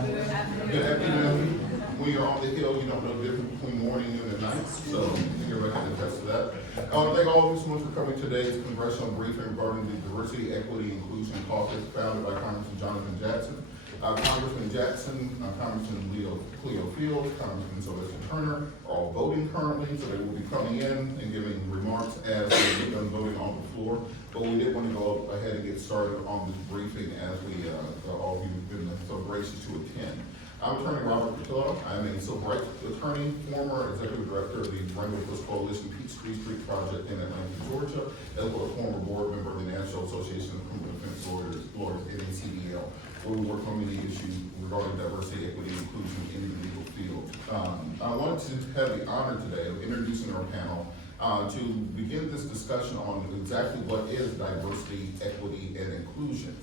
Good afternoon. When you're on the hill, you don't know the difference between morning, noon, and night, so everybody can attest to that. I want to thank all of you so much for coming to today's Congressional Briefing regarding the Diversity, Equity, Inclusion Caucus founded by Congressman Jonathan Jackson. Congressman Jackson, Congressman Cleo Fields, Congressman Sylvester Turner are all voting currently, so they will be coming in and giving remarks as they get done voting on the floor. But we did want to go ahead and get started on this briefing as we all of you have been so gracious to attend. I'm Attorney Robert Patillo. I'm a civil rights attorney, former executive director of the Rainbow Coast Coalition Peachtree Street Project in Atlanta, Georgia, as well as former board member of the National Association of Criminal Defense Lawyers, NACDL, where we work on many issues regarding diversity, equity, and inclusion in the legal field. I wanted to have the honor today of introducing our panel to begin this discussion on exactly what is diversity, equity, and inclusion.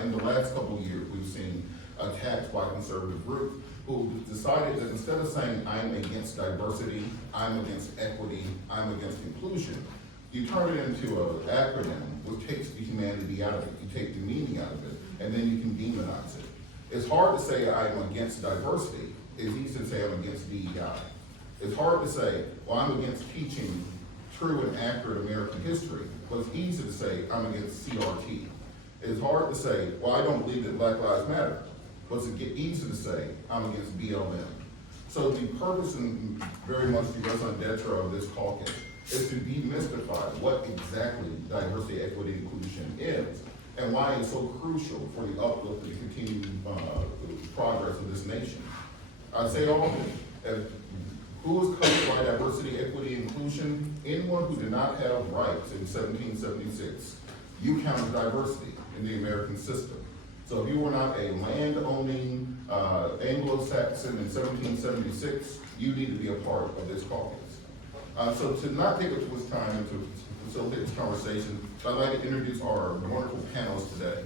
In the last couple of years, we've seen attacks by conservative groups who decided that instead of saying I'm against diversity, I'm against equity, I'm against inclusion, you turn it into an acronym which takes the humanity out of it, you take the meaning out of it, and then you can demonize it. It's hard to say I'm against diversity. It's easy to say I'm against DEI. It's hard to say, well, I'm against teaching true and accurate American history, but it's easy to say I'm against CRT. It's hard to say, well, I don't believe that Black Lives Matter, but it's easy to say I'm against BLM. So the purpose and very much the raison d'etre of this caucus is to demystify what exactly diversity, equity, and inclusion is, and why it's so crucial for the uplift and continued progress of this nation. I say often, who is covered by diversity, equity, and inclusion? Anyone who did not have rights in 1776, you count as diversity in the American system. So if you were not a land-owning Anglo-Saxon in 1776, you need to be a part of this caucus. So to not take up too much time and to facilitate this conversation, I'd like to introduce our wonderful panelists today.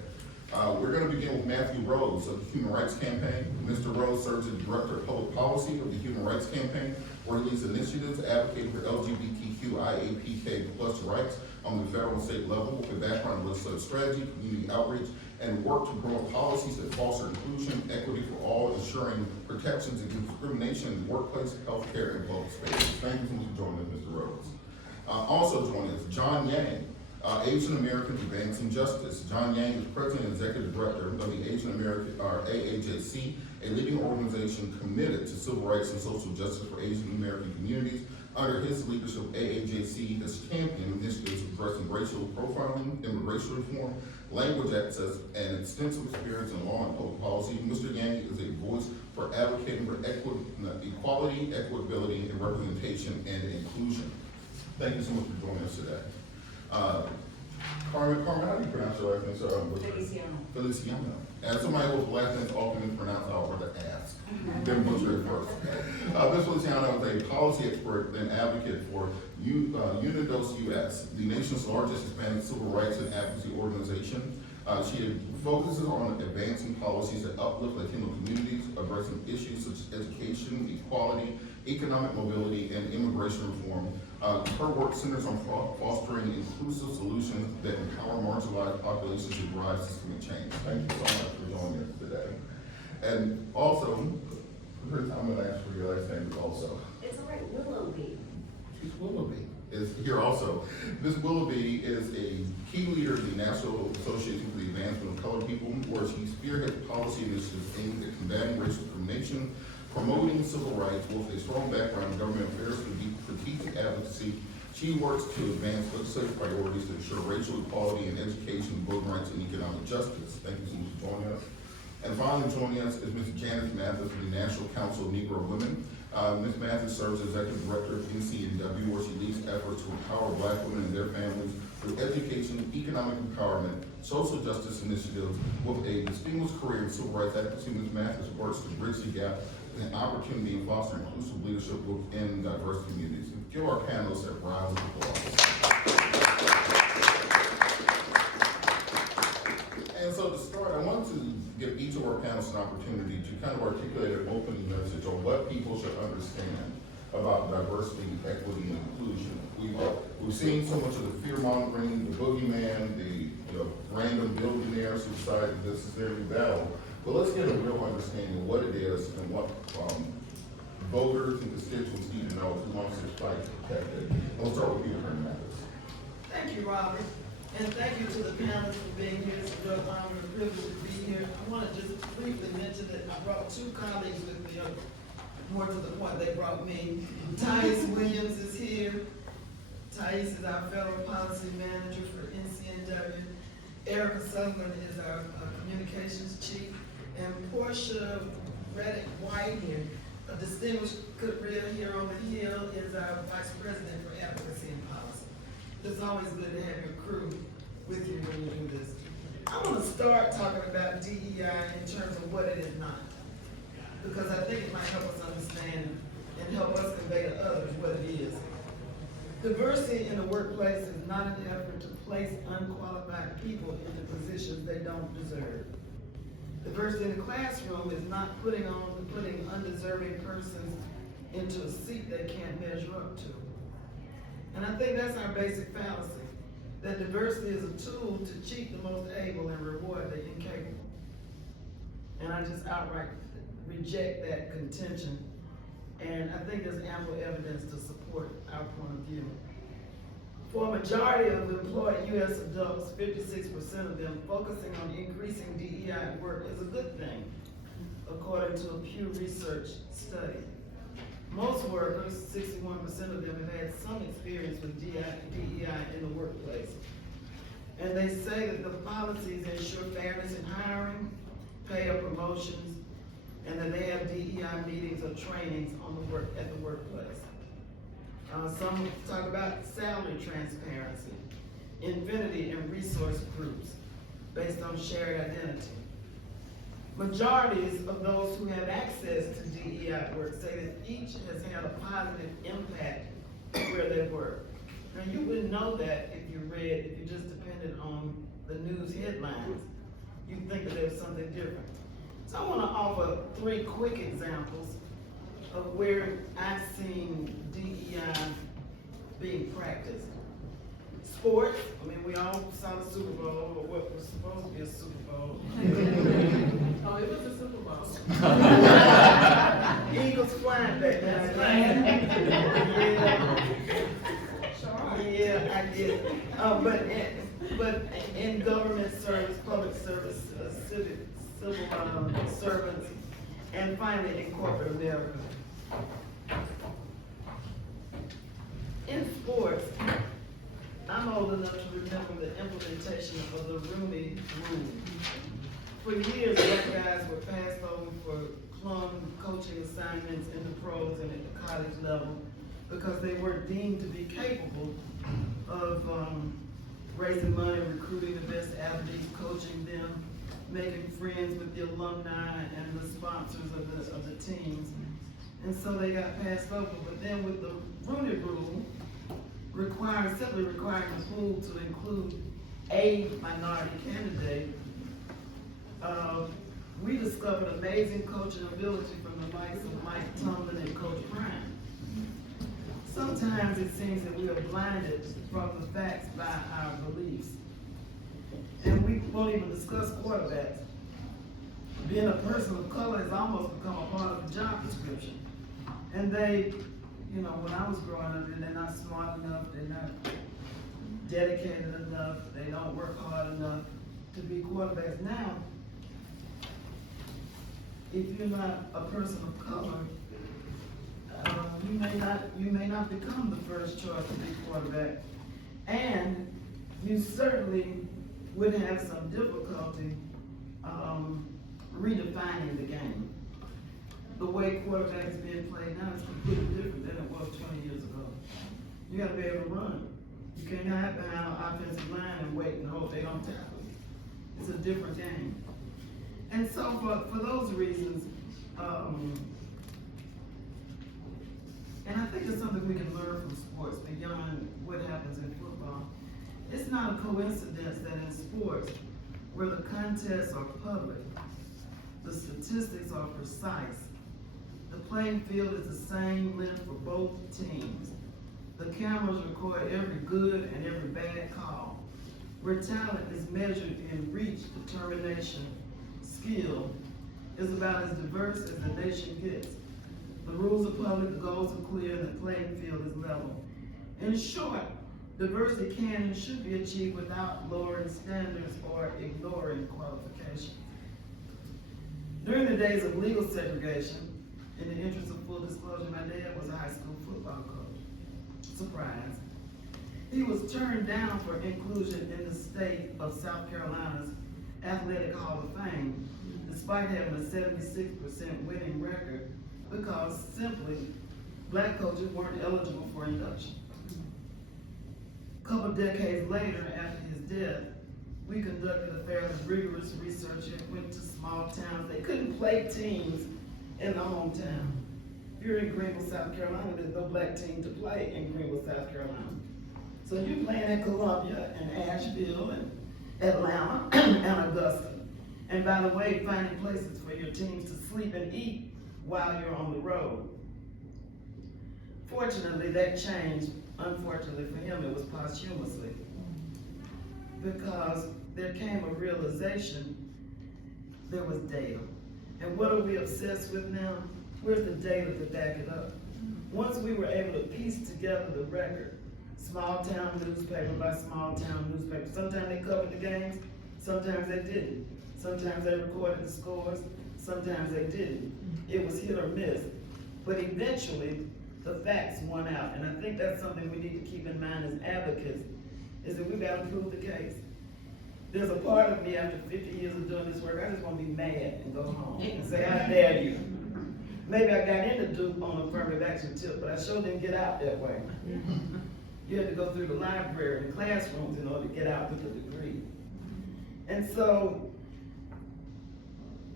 We're going to begin with Matthew Rose of the Human Rights Campaign. Mr. Rose serves as Director of Public Policy of the Human Rights Campaign, where he leads initiatives advocating for LGBTQIAPK+ rights on the federal and state level with a background in legislative strategy, community outreach, and work to promote policies that foster inclusion, equity for all, ensuring protections against discrimination in the workplace, healthcare, and public spaces. Thank you so much for joining us, Mr. Rose. Also joining us, John Yang, Asian Americans Advancing Justice. John Yang is President and Executive Director of the Asian American, AAJC, a leading organization committed to civil rights and social justice for Asian American communities. Under his leadership, AAJC has championed initiatives addressing racial profiling, immigration reform, language access, and extensive experience in law and public policy. Mr. Yang is a voice for advocating for equality, equitability, and representation and inclusion. Thank you so much for joining us today. Carmen, how do you pronounce your last name, sir? Feliciano. As somebody whose last name is often mispronounced, I'll rather ask. Then butcher it first. Ms. Feliciano is a policy expert and advocate for Unidos US, the nation's largest Hispanic civil rights and advocacy organization. She focuses on advancing policies that uplift Latino communities, addressing issues such as education, equality, economic mobility, and immigration reform. Her work centers on fostering inclusive solutions that empower marginalized populations to drive systemic change. Thank you so much for joining us today. And also, I'm going to ask for your last name also. It's all right, Willoughby. Ms. Willoughby is here also. Ms. Willoughby is a key leader of the National Association for the Advancement of Colored People, where she spearheads policy initiatives aimed at combating racial discrimination, promoting civil rights with a strong background in government affairs and deep strategic advocacy. She works to advance legislative priorities to ensure racial equality in education, voting rights, and economic justice. Thank you so much for joining us. And finally joining us is Ms. Janice Mathis from the National Council of Negro Women. Ms. Mathis serves as Executive Director of NCNW, where she leads efforts to empower Black women and their families through education, economic empowerment, social justice initiatives. With a distinguished career in civil rights advocacy, Ms. Mathis works to bridge the gap and opportunity and foster inclusive leadership within diverse communities. Give our panelists a round of applause. And so to start, I want to give each of our panelists an opportunity to kind of articulate an open message on what people should understand about diversity, equity, and inclusion. We've seen so much of the fear mongering, the boogeyman, the of random billionaires who decide that this is their new battle. But let's get a real understanding of what it is and what voters and constituents need to know who wants to fight to protect it. We'll start with you, Attorney Mathis. Thank you, Robert, and thank you to the panelists for being here. It's a real honor and a privilege to be here. I want to just briefly mention that I brought two colleagues with me, more to the point they brought me. Thais Williams is here. Thais is our federal policy manager for NCNW. Erica Sutherland is our communications chief. And Portia Reddick White, a distinguished career here on the Hill, is our vice president for advocacy and policy. It's always good to have your crew with you when you do this. I want to start talking about DEI in terms of what it is not, because I think it might help us understand and help us convey to others what it is. Diversity in the workplace is not an effort to place unqualified people into positions they don't deserve. Diversity in the classroom is not putting undeserving persons into a seat they can't measure up to. And I think that's our basic fallacy, that diversity is a tool to cheat the most able and reward the incapable. And I just outright reject that contention. And I think there's ample evidence to support our point of view. For a majority of employed U.S. adults, 56% of them, focusing on increasing DEI at work is a good thing, according to a Pew Research study. Most workers, 61% of them, have had some experience with DEI in the workplace. And they say that the policies ensure fairness in hiring, pay or promotions, and that they have DEI meetings or trainings at the workplace. Some talk about salary transparency, infinity and resource groups based on shared identity. Majorities of those who have access to DEI at work say that each has had a positive impact where they work. Now you wouldn't know that if you just depended on the news headlines. You'd think that there was something different. So I want to offer 3 quick examples of where I've seen DEI being practiced. Sports, I mean, we all saw the Super Bowl, or what was supposed to be a Super Bowl. Oh, it was a Super Bowl. Eagles flying back Yeah, I did. But in government service, public service, civil servants, and finally in corporate America. In sports, I'm old enough to remember the implementation of the Rooney Rule. For years, black guys were passed over for plum coaching assignments in the pros and at the college level because they weren't deemed to be capable of raising money, recruiting the best athletes, coaching them, making friends with the alumni and the sponsors of the teams. And so they got passed over. But then with the Rooney Rule, simply requiring the pool to include a minority candidate, we discovered amazing coaching ability from the likes of Mike Tomlin and Coach Bryant. Sometimes it seems that we are blinded from the facts by our beliefs. And we won't even discuss quarterbacks. Being a person of color has almost become a part of the job description. And they, when I was growing up, they're not smart enough, they're not dedicated enough, they don't work hard enough to be quarterbacks. Now, if you're not a person of color, you may not become the first choice to be quarterback, and you certainly would have some difficulty redefining the game. The way quarterback is being played now is completely different than it was 20 years ago. You got to be able to run. You can't hide behind an offensive line and wait and hope they don't tackle you. It's a different game. And so for those reasons, and I think it's something we can learn from sports beyond what happens in football. It's not a coincidence that in sports, where the contests are public, the statistics are precise, the playing field is the same length for both teams, the cameras record every good and every bad call, where talent is measured in reach, determination, skill, is about as diverse as the nation gets. The rules are public, the goals are clear, and the playing field is level. In short, diversity can and should be achieved without lowering standards or ignoring qualifications. During the days of legal segregation, in the interest of full disclosure, my dad was a high school football coach. Surprise. He was turned down for inclusion in the state of South Carolina's Athletic Hall of Fame, despite having a 76% winning record, because simply black coaches weren't eligible for induction. A couple decades later, after his death, we conducted a fairly rigorous research and went to small towns. They couldn't play teams in the hometown. If you're in Greenville, South Carolina, there's no black team to play in Greenville, South Carolina. So you're playing at Columbia and Asheville and Atlanta and Augusta. And by the way, finding places for your teams to sleep and eat while you're on the road. Fortunately, that changed. Unfortunately for him, it was posthumously. Because there came a realization there was data. And what are we obsessed with now? Where's the data to back it up? Once we were able to piece together the record, small town newspaper by small town newspaper, sometimes they covered the games, sometimes they didn't. Sometimes they recorded the scores, sometimes they didn't. It was hit or miss. But eventually, the facts won out. And I think that's something we need to keep in mind as advocates, is that we've got to prove the case. There's a part of me after 50 years of doing this work, I just want to be mad and go home and say, how dare you. Maybe I got into Duke on affirmative action tip, but I sure didn't get out that way. You had to go through the library and classrooms in order to get out with a degree. And so,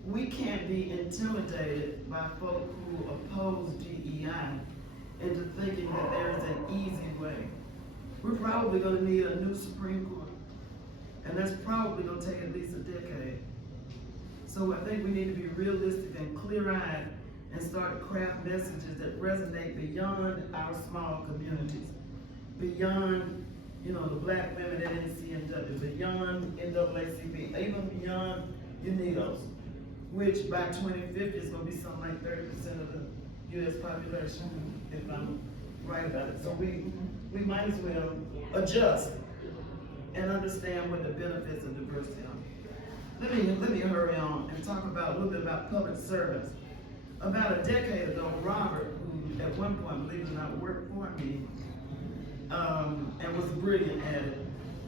we can't be intimidated by folk who oppose DEI into thinking that there is an easy way. We're probably going to need a new Supreme Court, and that's probably going to take at least a decade. So I think we need to be realistic and clear-eyed and start to craft messages that resonate beyond our small communities, beyond, the black women at NCNW, beyond NAACP, even beyond UNIDOS, which by 2050 is going to be something like 30% of the U.S. population, if I'm right about it. So we might as well adjust and understand what the benefits of diversity are. Let me hurry on and talk about a little bit about public service. About a decade ago, Robert, who at one point, believe it or not, worked for me, and was brilliant at it,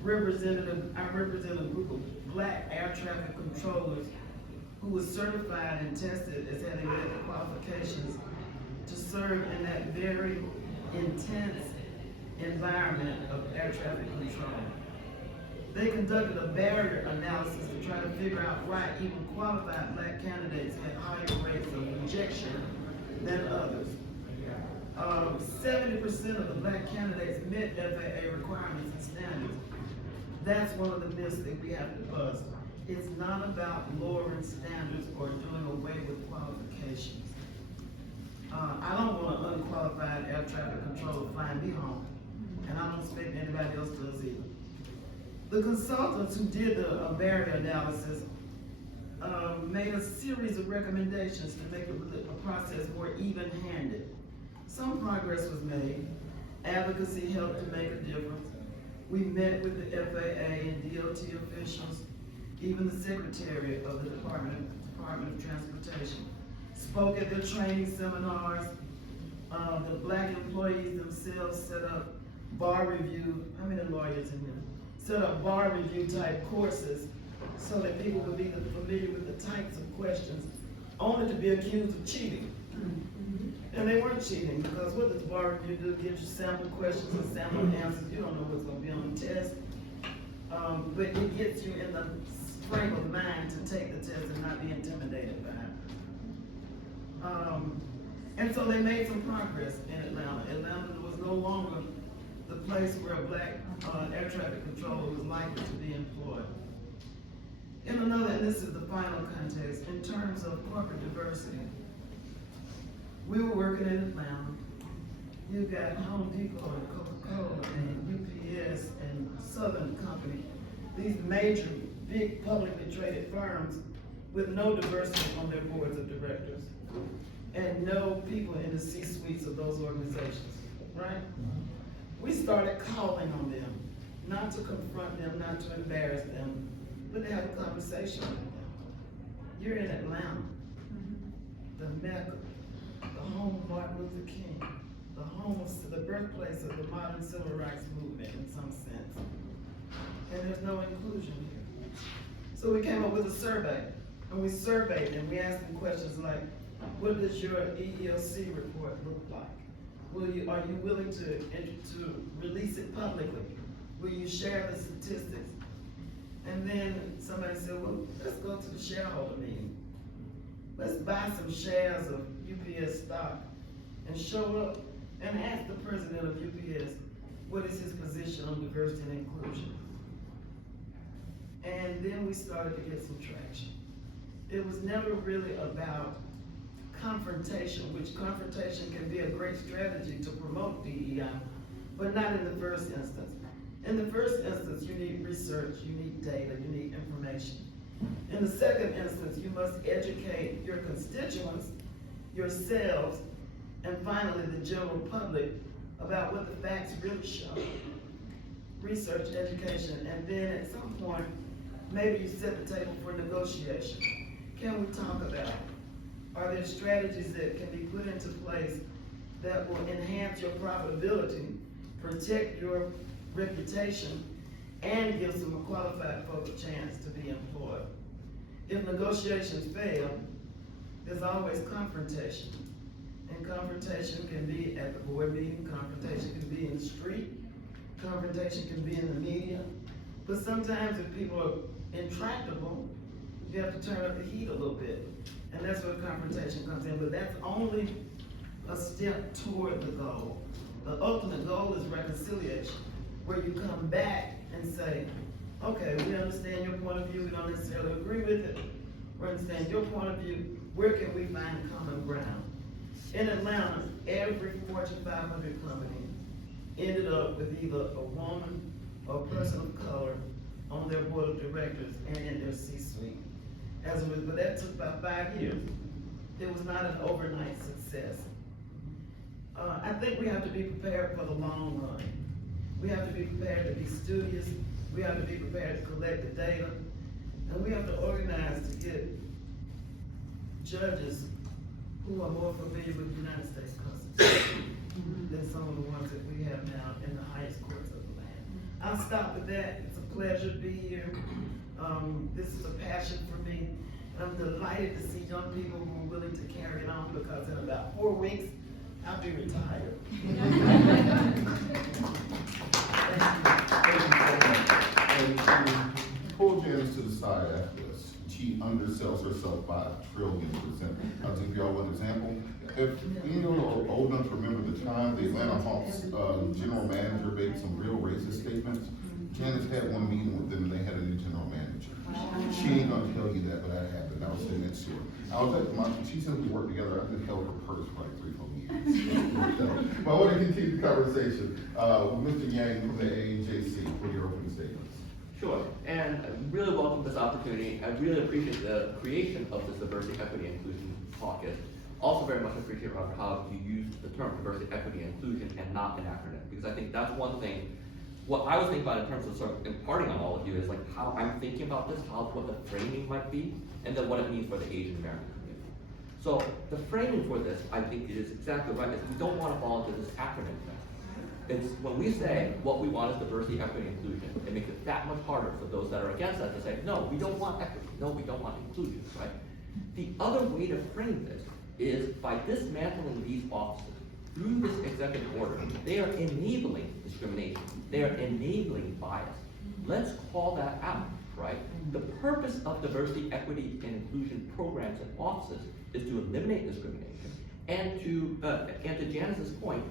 I represented a group of black air traffic controllers who was certified and tested as having met the qualifications to serve in that very intense environment of air traffic control. They conducted a barrier analysis to try to figure out why even qualified black candidates had higher rates of rejection than others. 70% of the black candidates met FAA requirements and standards. That's one of the myths that we have to bust. It's not about lowering standards or doing away with qualifications. I don't want an unqualified air traffic controller flying me home, and I don't expect anybody else does either. The consultants who did the barrier analysis made a series of recommendations to make the process more even-handed. Some progress was made. Advocacy helped to make a difference. We met with the FAA and DOT officials, even the Secretary of the Department of Transportation. Spoke at the training seminars. The black employees themselves set up bar review, how many lawyers in there? Set up bar review type courses so that people would be familiar with the types of questions, only to be accused of cheating. And they weren't cheating, because what does bar review do? Gives you sample questions and sample answers. You don't know what's going to be on the test. But it gets you in the frame of mind to take the test and not be intimidated by it. And so they made some progress in Atlanta. Atlanta was no longer the place where a black air traffic controller was likely to be employed. In another, and this is the final context, in terms of corporate diversity, we were working in Atlanta. You've got Home Depot and Coca-Cola and UPS and Southern Company these major, big publicly traded firms with no diversity on their boards of directors and no people in the C-suites of those organizations, right? We started calling on them, not to confront them, not to embarrass them, but to have a conversation with them. You're in Atlanta, the Mecca, the home of Martin Luther King, the home of the birthplace of the modern civil rights movement in some sense. And there's no inclusion here. So we came up with a survey, and we surveyed them. We asked them questions like, what does your EEOC report look like? Are you willing to release it publicly? Will you share the statistics? And then somebody said, well, let's go to the shareholder meeting. Let's buy some shares of UPS stock and show up and ask the president of UPS, what is his position on diversity and inclusion? And then we started to get some traction. It was never really about confrontation, which confrontation can be a great strategy to promote DEI, but not in the first instance. In the first instance, you need research, you need data, you need information. In the second instance, you must educate your constituents, yourselves, and finally the general public about what the facts really show. Research, education, and then at some point, maybe you set the table for negotiation. Can we talk about it? Are there strategies that can be put into place that will enhance your profitability, protect your reputation, and give some qualified folks a chance to be employed? If negotiations fail, there's always confrontation. And confrontation can be at the board meeting, confrontation can be in the street, confrontation can be in the media. But sometimes if people are intractable, you have to turn up the heat a little bit. And that's where confrontation comes in, but that's only a step toward the goal. The ultimate goal is reconciliation, where you come back and say, okay, we understand your point of view, we don't necessarily agree with it. We understand your point of view, where can we find common ground? In Atlanta, every Fortune 500 company ended up with either a woman or a person of color on their board of directors and in their C-suite. But that took about 5 years. It was not an overnight success. I think we have to be prepared for the long run. We have to be prepared to be studious. We have to be prepared to collect the data. And we have to organize to get judges who are more familiar with the United States Constitution than some of the ones that we have now in the highest courts of the land. I'll stop with that. It's a pleasure to be here. This is a passion for me. And I'm delighted to see young people who are willing to carry it on, because in about 4 weeks, I'll be retired. And to pull Janice to the side after this, she undersells herself by 1 trillion%. I'll give y'all one example. If you are old enough to remember the time the Atlanta Hawks general manager made some real racist statements, Janice had one meeting with them and they had a new general manager. She ain't gonna tell you that, but that happened. I was sitting next to her. I was at she said we worked together. I could held her purse for like 3-4 years. But I want to continue the conversation with Mr. Yang from the AJC for your opening statements. Sure, and I really welcome this opportunity. I really appreciate the creation of this Diversity, Equity, and Inclusion Caucus. Also very much appreciate, Robert, how you use the term diversity, equity, and inclusion and not an acronym, because I think that's one thing. What I was thinking about in terms of sort of imparting on all of you is like how I'm thinking about this, what the framing might be, and then what it means for the Asian American community. So the framing for this, I think, is exactly right. Is we don't want to fall into this acronym thing. It's when we say what we want is diversity, equity, and inclusion, it makes it that much harder for those that are against that to say, no, we don't want equity, no, we don't want inclusion, right? The other way to frame this is by dismantling these offices through this executive order. They are enabling discrimination. They are enabling bias. Let's call that out, right? The purpose of diversity, equity, and inclusion programs and offices is to eliminate discrimination and to Janice's point,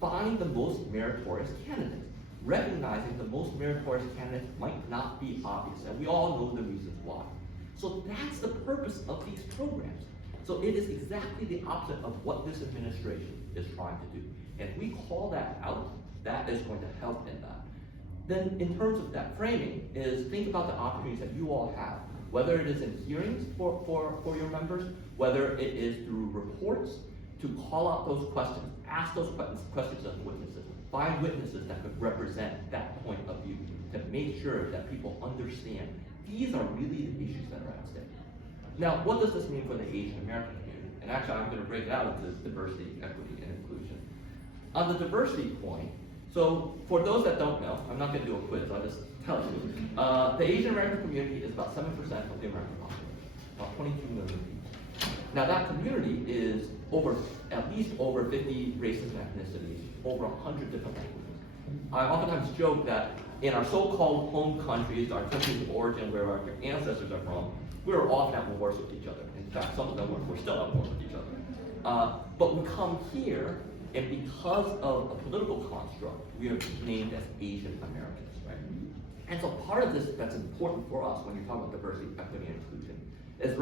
find the most meritorious candidates. Recognizing the most meritorious candidates might not be obvious, and we all know the reasons why. So that's the purpose of these programs. So it is exactly the opposite of what this administration is trying to do. And if we call that out, that is going to help in that. Then in terms of that framing is think about the opportunities that you all have, whether it is in hearings for your members, whether it is through reports, to call out those questions, ask those questions of witnesses, find witnesses that could represent that point of view to make sure that people understand these are really the issues that are at stake. Now, what does this mean for the Asian American community? And actually, I'm going to break it out into diversity, equity, and inclusion. On the diversity point, so for those that don't know, I'm not going to do a quiz, I'll just tell you. The Asian American community is about 7% of the American population, about 22 million people. Now that community is at least over 50 races and ethnicities, over 100 different languages. I oftentimes joke that in our so-called home countries, our countries of origin, where our ancestors are from, we were often at wars with each other. In fact, some of them we're still at war with each other. But we come here, and because of a political construct, we are named as Asian Americans, right? And so part of this that's important for us when you're talking about diversity, equity, and inclusion is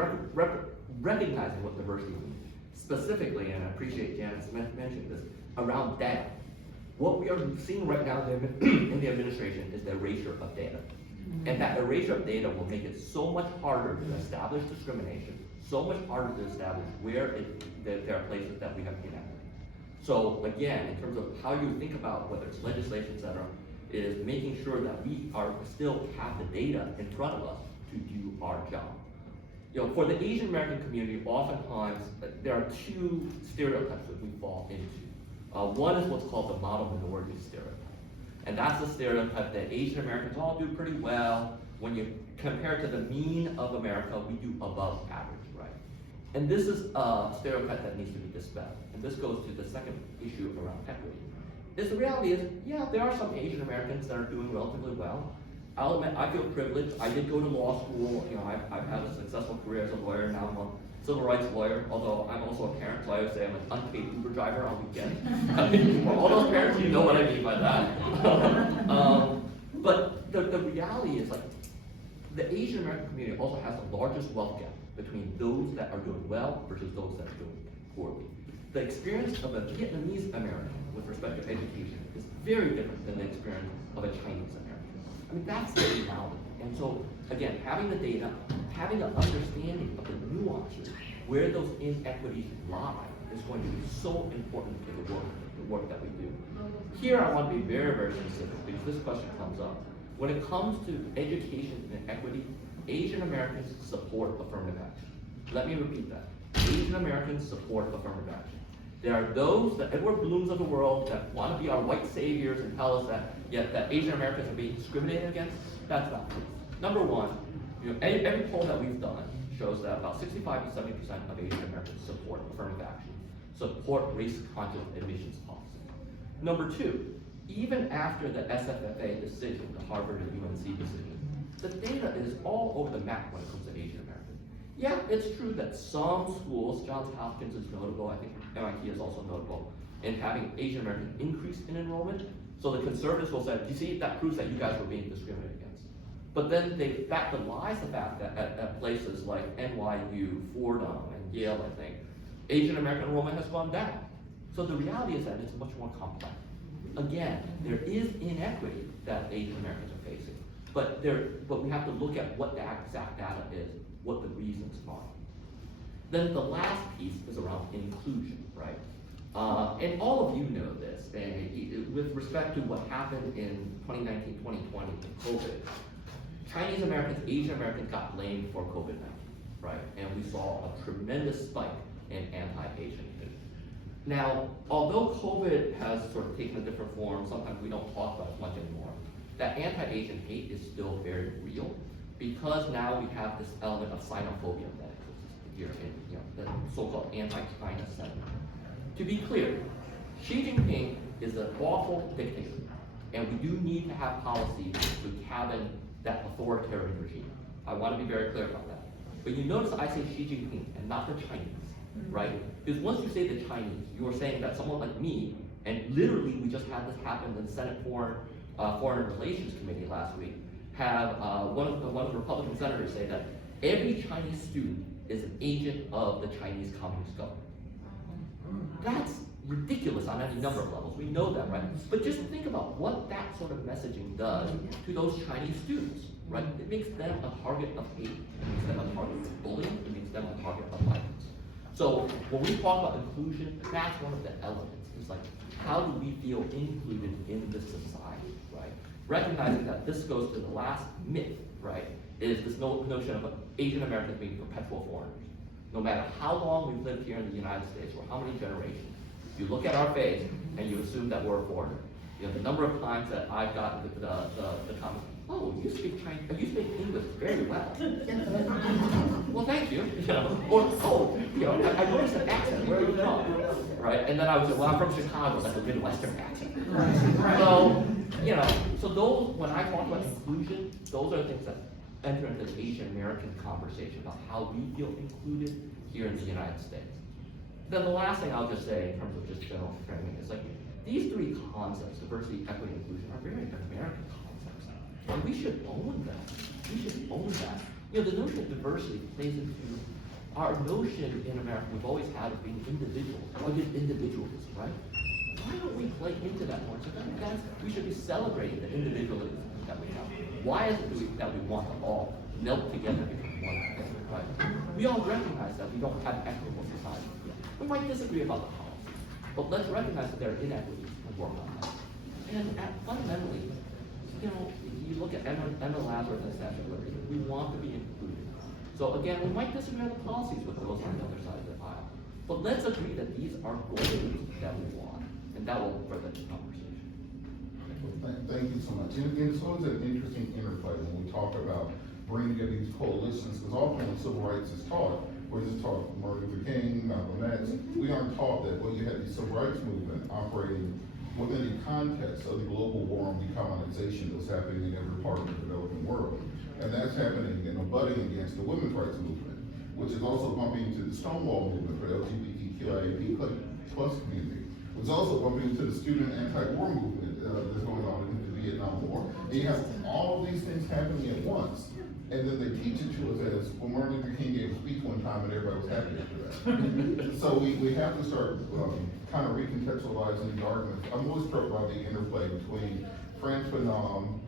recognizing what diversity means. Specifically, and I appreciate Janice mentioned this, around data. What we are seeing right now in the administration is the erasure of data. And that erasure of data will make it so much harder to establish discrimination, so much harder to establish where there are places that we have inequity. So again, in terms of how you think about whether it's legislation, et cetera, is making sure that we are still have the data in front of us to do our job. You know, for the Asian American community, oftentimes there are two stereotypes that we fall into. One is what's called the model minority stereotype. And that's the stereotype that Asian Americans all do pretty well. When you compare to the mean of America, we do above average, right? And this is a stereotype that needs to be dispelled. And this goes to the second issue around equity. The reality is, yeah, there are some Asian Americans that are doing relatively well. I'll admit, I feel privileged. I did go to law school. You know, I've had a successful career as a lawyer. Now I'm a civil rights lawyer, although I'm also a parent, so I would say I'm an unpaid Uber driver on weekends. For all those parents, you know what I mean by that. But the reality is, like, the Asian American community also has the largest wealth gap between those that are doing well versus those that are doing poorly. The experience of a Vietnamese American with respect to education is very different than the experience of a Chinese American. I mean, that's the reality. And so, again, having the data, having an understanding of the nuances, where those inequities lie, is going to be so important to the work that we do. Here, I want to be very, very specific, because this question comes up. When it comes to education and equity, Asian Americans support affirmative action. Let me repeat that. Asian Americans support affirmative action. There are those, the Edward Blooms of the world, that want to be our white saviors and tell us that, yet that Asian Americans are being discriminated against. That's not true. Number one, you know, every poll that we've done shows that about 65 to 70% of Asian Americans support affirmative action, support race-conscious admissions policy. Number two, even after the SFFA decision, the Harvard and UNC decision, the data is all over the map when it comes to Asian Americans. Yeah, it's true that some schools, Johns Hopkins is notable, I think MIT is also notable, in having Asian Americans increase in enrollment. So the conservatives will say, you see, that proves that you guys were being discriminated against. But then that belies the fact that at places like NYU, Fordham, and Yale, I think, Asian American enrollment has gone down. So the reality is that it's much more complex. Again, there is inequity that Asian Americans are facing, but we have to look at what the exact data is, what the reasons are. Then the last piece is around inclusion, right? And all of you know this, and with respect to what happened in 2019, 2020 with COVID, Chinese Americans, Asian Americans got blamed for COVID-19, right? And we saw a tremendous spike in anti-Asian hate. Now, although COVID has sort of taken a different form, sometimes we don't talk about it much anymore, that anti-Asian hate is still very real, because now we have this element of xenophobia that exists here in the so-called anti-China sentiment. To be clear, Xi Jinping is an awful dictator, and we do need to have policies to cabin that authoritarian regime. I want to be very clear about that. But you notice I say Xi Jinping and not the Chinese, right? Because once you say the Chinese, you are saying that someone like me, and literally we just had this happen in the Senate Foreign Relations Committee last week, have one of the Republican senators say that every Chinese student is an agent of the Chinese Communist government. That's ridiculous on any number of levels. We know that, right? But just think about what that sort of messaging does to those Chinese students, right? It makes them a target of hate. It makes them a target of bullying. It makes them a target of violence. So when we talk about inclusion, that's one of the elements. It's like, how do we feel included in this society, right? Recognizing that this goes to the last myth, right? Is this notion of Asian Americans being perpetual foreigners. No matter how long we've lived here in the United States, or how many generations, you look at our face and you assume that we're a foreigner. You know, the number of times that I've gotten the comment, oh, you speak Chinese, you speak English very well. Well, thank you. You know, or, oh, you know, I noticed an accent, where are you from? Right, and then I would say, well, I'm from Chicago, that's a Midwestern accent. So, you know, so those, when I talk about inclusion, those are things that enter into the Asian American conversation about how we feel included here in the United States. Then the last thing I'll just say in terms of just general framing is like, these three concepts, diversity, equity, inclusion, are very American concepts. And we should own them. We should own that. You know, the notion of diversity plays into our notion in America we've always had of being individuals, or individualism, right? Why don't we play into that more? So we should be celebrating the individualism that we have. Why is it that we want to all melt together and become one thing, right? We all recognize that we don't have an equitable society yet. We might disagree about the policy, but let's recognize that there are inequities and work on that. And fundamentally, you know, you look at Emma Lazarus and Statue of Liberty, we want to be included. So again, we might disagree on the policies with those on the other side of the aisle, but let's agree that these are goals that we want, and that will further the conversation. Thank you so much. And so it's an interesting interplay when we talk about bringing together these coalitions, because often when civil rights is taught, we're just taught Martin Luther King, Malcolm X. We aren't taught that, well, you have the civil rights movement operating within the context of the global war on decolonization that's happening in every part of the developing world. And that's happening and abutting against the women's rights movement, which is also bumping into the Stonewall movement for the LGBTQIA+ community. It's also bumping into the student anti-war movement that's going on in the Vietnam War. And you have all of these things happening at once, and then they teach it to us as, well, Martin Luther King gave a speech one time and everybody was happy after that. So we have to start kind of recontextualizing the arguments. I'm always struck by the interplay between Frantz Fanon,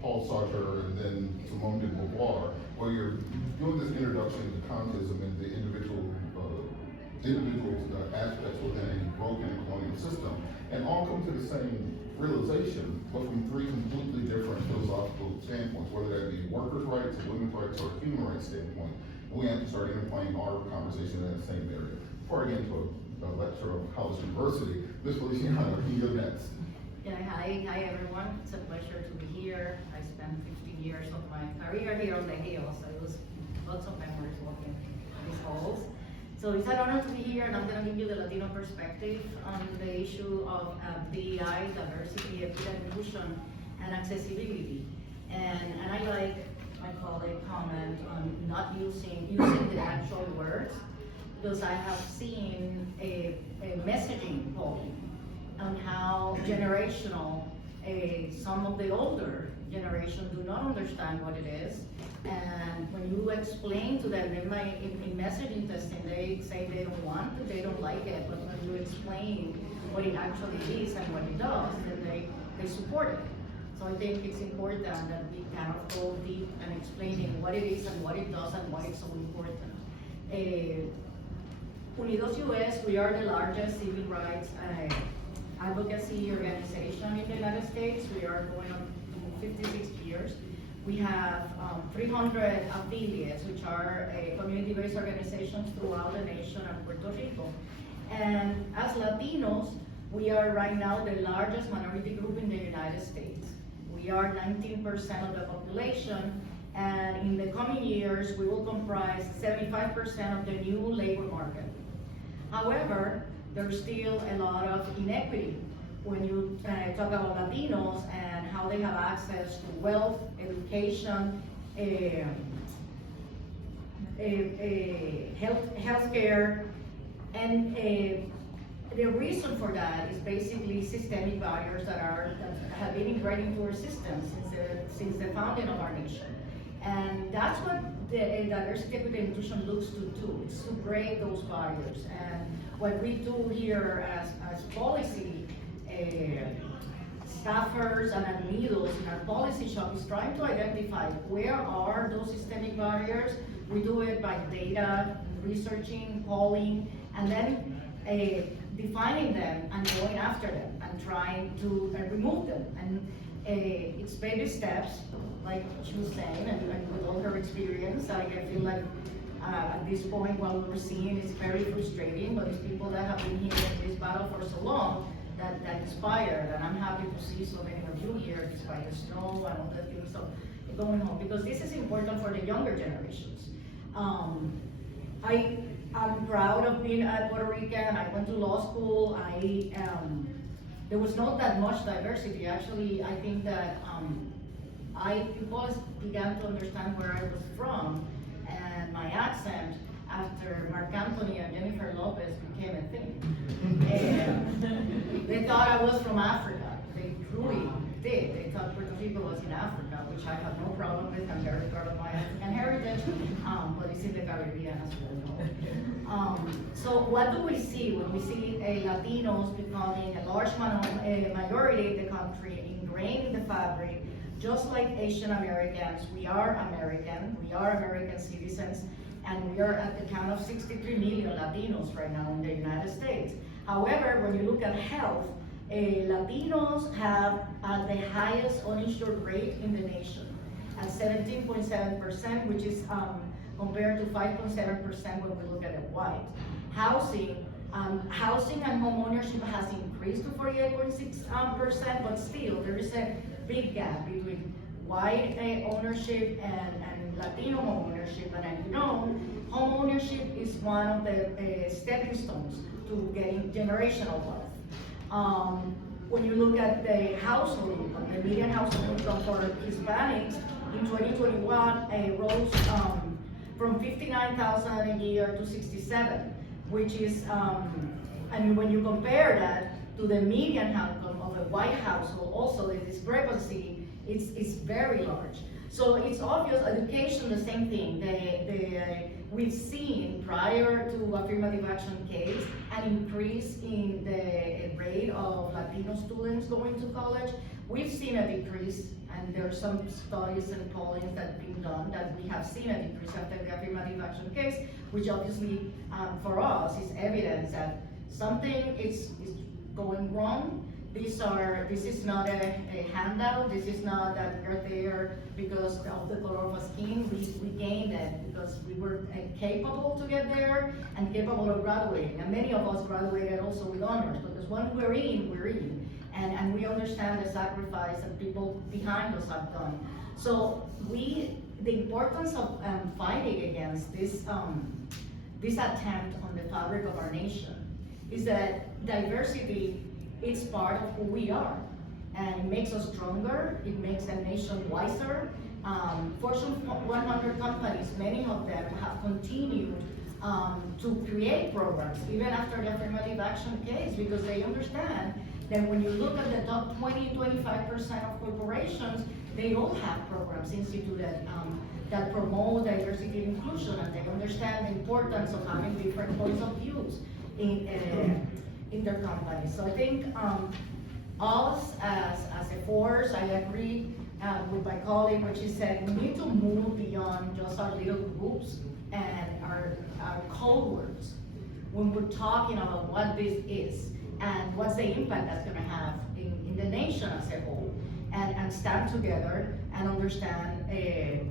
Paul Sartre, and then Simone de Beauvoir, where you're doing this introduction to Kantism and the individual aspects within a broken colonial system, and all come to the same realization, but from three completely different philosophical standpoints, whether that be workers' rights, women's rights, or human rights standpoint. And we have to start interplaying our conversation in that same area. Before I get into a lecture of college university, Ms. Feliciano, can you go next? Yeah, hi everyone. It's a pleasure to be here. I spent 15 years of my career here on the Hill, so it was lots of memories walking these halls. So it's an honor to be here, and I'm going to give you the Latino perspective on the issue of DEI, diversity, equity, inclusion, and accessibility. And I like my colleague comment on not using the actual words, because I have seen a messaging poll on how generational some of the older generation do not understand what it is. And when you explain to them in messaging testing, they say they don't want it, they don't like it, but when you explain what it actually is and what it does, then they support it. So I think it's important that we kind of go deep and explaining what it is and what it does and why it's so important. Unidos US, we are the largest civil rights advocacy organization in the United States. We are going on 56 years. We have 300 affiliates, which are community-based organizations throughout the nation and Puerto Rico. And as Latinos, we are right now the largest minority group in the United States. We are 19% of the population, and in the coming years, we will comprise 75% of the new labor market. However, there's still a lot of inequity when you talk about Latinos and how they have access to wealth, education, healthcare, and the reason for that is basically systemic barriers that have been inbred into our system since the founding of our nation. And that's what the diversity, equity, and inclusion looks to do. It's to break those barriers. And what we do here as policy staffers and admiros in our policy shop is trying to identify where are those systemic barriers. We do it by data, researching, polling, and then defining them and going after them and trying to remove them. And it's baby steps, like she was saying, and with all her experience, I feel like at this point what we're seeing is very frustrating, but it's people that have been here in this battle for so long that inspired, and I'm happy to see so many of you here despite the snow and all the things of going home, because this is important for the younger generations. I'm proud of being a Puerto Rican. I went to law school. There was not that much diversity. Actually, I think that people began to understand where I was from and my accent after Mark Anthony and Jennifer Lopez became a thing. And they thought I was from Africa. They truly did. They thought Puerto Rico was in Africa, which I have no problem with. I'm very proud of my African heritage, but it's in the Caribbean as well. So what do we see when we see Latinos becoming a large majority in the country, ingrained in the fabric, just like Asian Americans? We are American citizens, and we are at the count of 63 million Latinos right now in the United States. However, when you look at health, Latinos have the highest uninsured rate in the nation at 17.7%, which is compared to 5.7% when we look at the white. Housing and home ownership has increased to 48.6%, but still there is a big gap between white ownership and Latino home ownership. And as you know, home ownership is one of the stepping stones to getting generational wealth. When you look at the household income, the median household income for Hispanics in 2021 rose from $59,000 a year to $67,000, which is, and when you compare that to the median income of a white household, also the discrepancy is very large. So it's obvious. Education, the same thing. We've seen prior to affirmative action case an increase in the rate of Latino students going to college. We've seen a decrease, and there are some studies and polling that have been done that we have seen a decrease after the affirmative action case, which obviously for us is evidence that something is going wrong. This is not a handout. This is not that we're there because of the color of our skin. We gained that because we were capable to get there and capable of graduating. And many of us graduated also with honors, because when we're in. And we understand the sacrifice that people behind us have done. So the importance of fighting against this attempt on the fabric of our nation is that diversity, it's part of who we are, and it makes us stronger. It makes the nation wiser. Fortune 100 companies, many of them have continued to create programs even after the affirmative action case, because they understand that when you look at the top 20-25% of corporations, they all have programs instituted that promote diversity and inclusion, and they understand the importance of having different points of views in their companies. So I think us as a force, I agree with my colleague when she said we need to move beyond just our little groups and our code words when we're talking about what this is and what's the impact that's going to have in the nation as a whole, and stand together and understand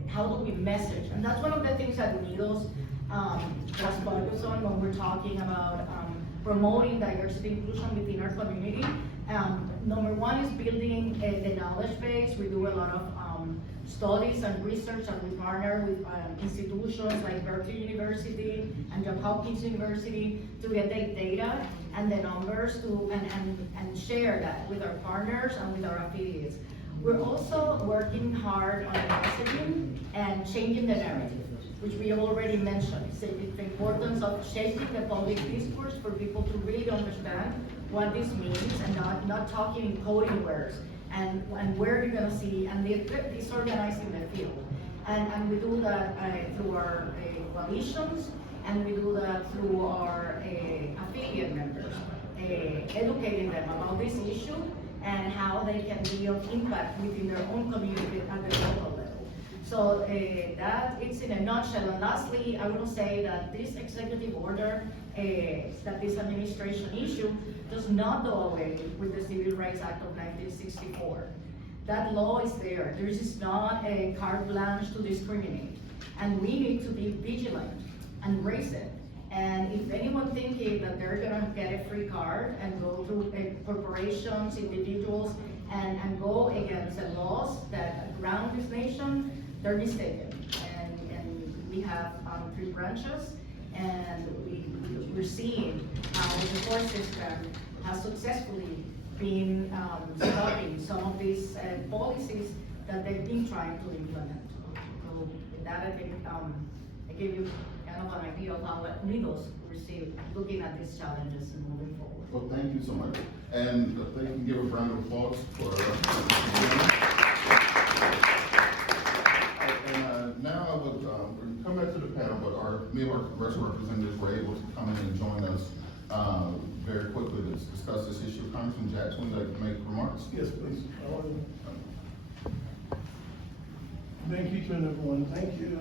how do we message. And that's one of the things that Unidos was focused on when we're talking about promoting diversity inclusion within our community. Number one is building the knowledge base. We do a lot of studies and research, and we partner with institutions like Berkeley University and Johns Hopkins University to get the data and the numbers and share that with our partners and with our affiliates. We're also working hard on messaging and changing the narrative, which we already mentioned. It's the importance of shaping the public discourse for people to really understand what this means, and not talking in coding words, and where you're gonna see, and disorganizing the field. And we do that through our coalitions, and we do that through our affiliate members, educating them about this issue and how they can be of impact within their own community at the local level. So that it's in a nutshell. And lastly, I will say that this executive order that this administration issued does not do away with the Civil Rights Act of 1964. That law is there. There is not a carte blanche to discriminate. And we need to be vigilant and raise it. And if anyone thinking that they're gonna get a free card and go through corporations, individuals, and go against the laws that ground this nation, they're mistaken. And we have 3 branches, and we're seeing how the court system has successfully been stopping some of these policies that they've been trying to implement. So with that, I think I gave you kind of an idea of how Unidos receive looking at these challenges and moving forward. Well, thank you so much. And I think you can give a round of applause for and now I would come back to the panel, but many of our congressional representatives were able to come in and join us very quickly to discuss this issue. Congressman Jackson, would you like to make remarks? Yes, please. Thank you to everyone. Thank you.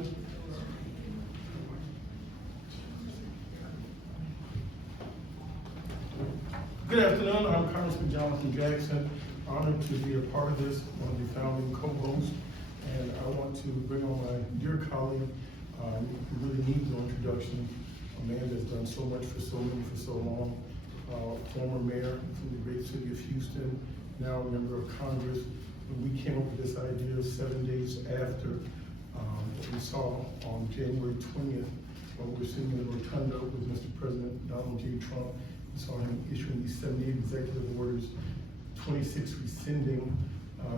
Good afternoon. I'm Congressman Jonathan Jackson. Honored to be a part of this, one of the founding co-hosts. And I want to bring on my dear colleague, who really needs no introduction, a man that's done so much for so many for so long, former mayor from the great city of Houston, now a member of Congress. When we came up with this idea 7 days after what we saw on January 20th, when we were sitting in the rotunda with Mr. President Donald J. Trump, we saw him issuing these 78 executive orders, 26 rescinding,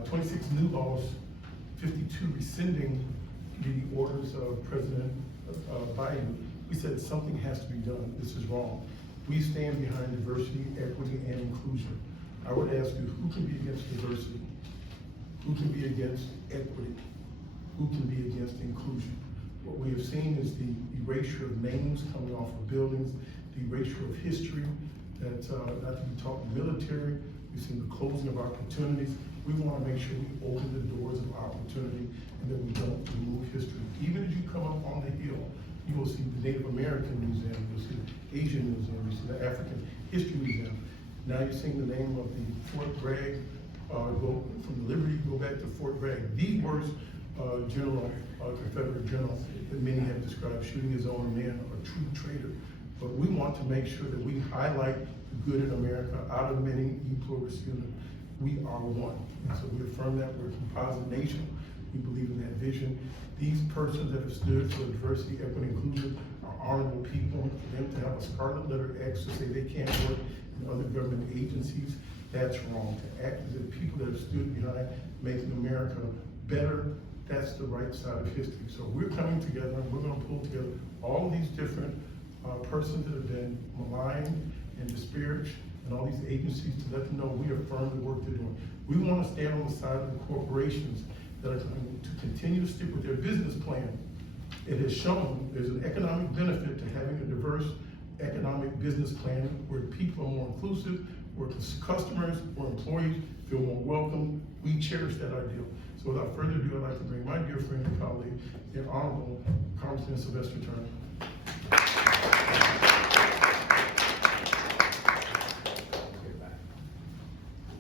26 new laws, 52 rescinding the orders of President Biden. We said something has to be done. This is wrong. We stand behind diversity, equity, and inclusion. I would ask you, who can be against diversity? Who can be against equity? Who can be against inclusion? What we have seen is the erasure of names coming off of buildings, the erasure of history, that not to be taught in the military. We've seen the closing of opportunities. We want to make sure we open the doors of opportunity and that we don't remove history. Even as you come up on the hill, you will see the Native American Museum, you'll see the Asian Museum, you'll see the African History Museum. Now you're seeing the name of the Fort Bragg, go from the Liberty, go back to Fort Bragg. The worst Confederate general that many have described, shooting his own men, a true traitor. But we want to make sure that we highlight the good in America. Out of many, e pluribus unum, we are one. And so we affirm that we're a composite nation. We believe in that vision. These persons that have stood for diversity, equity, and inclusion are honorable people. For them to have a scarlet letter X to say they can't work in other government agencies, that's wrong. To act as the people that have stood behind making America better, that's the right side of history. So we're coming together and we're going to pull together all of these different persons that have been maligned and disparaged and all these agencies to let them know we affirm the work they're doing. We want to stand on the side of the corporations that are going to continue to stick with their business plan. It has shown there's an economic benefit to having a diverse economic business plan where people are more inclusive, where customers or employees feel more welcome. We cherish that ideal. So without further ado, I'd like to bring my dear friend and colleague, the Honorable Congressman Sylvester Turner.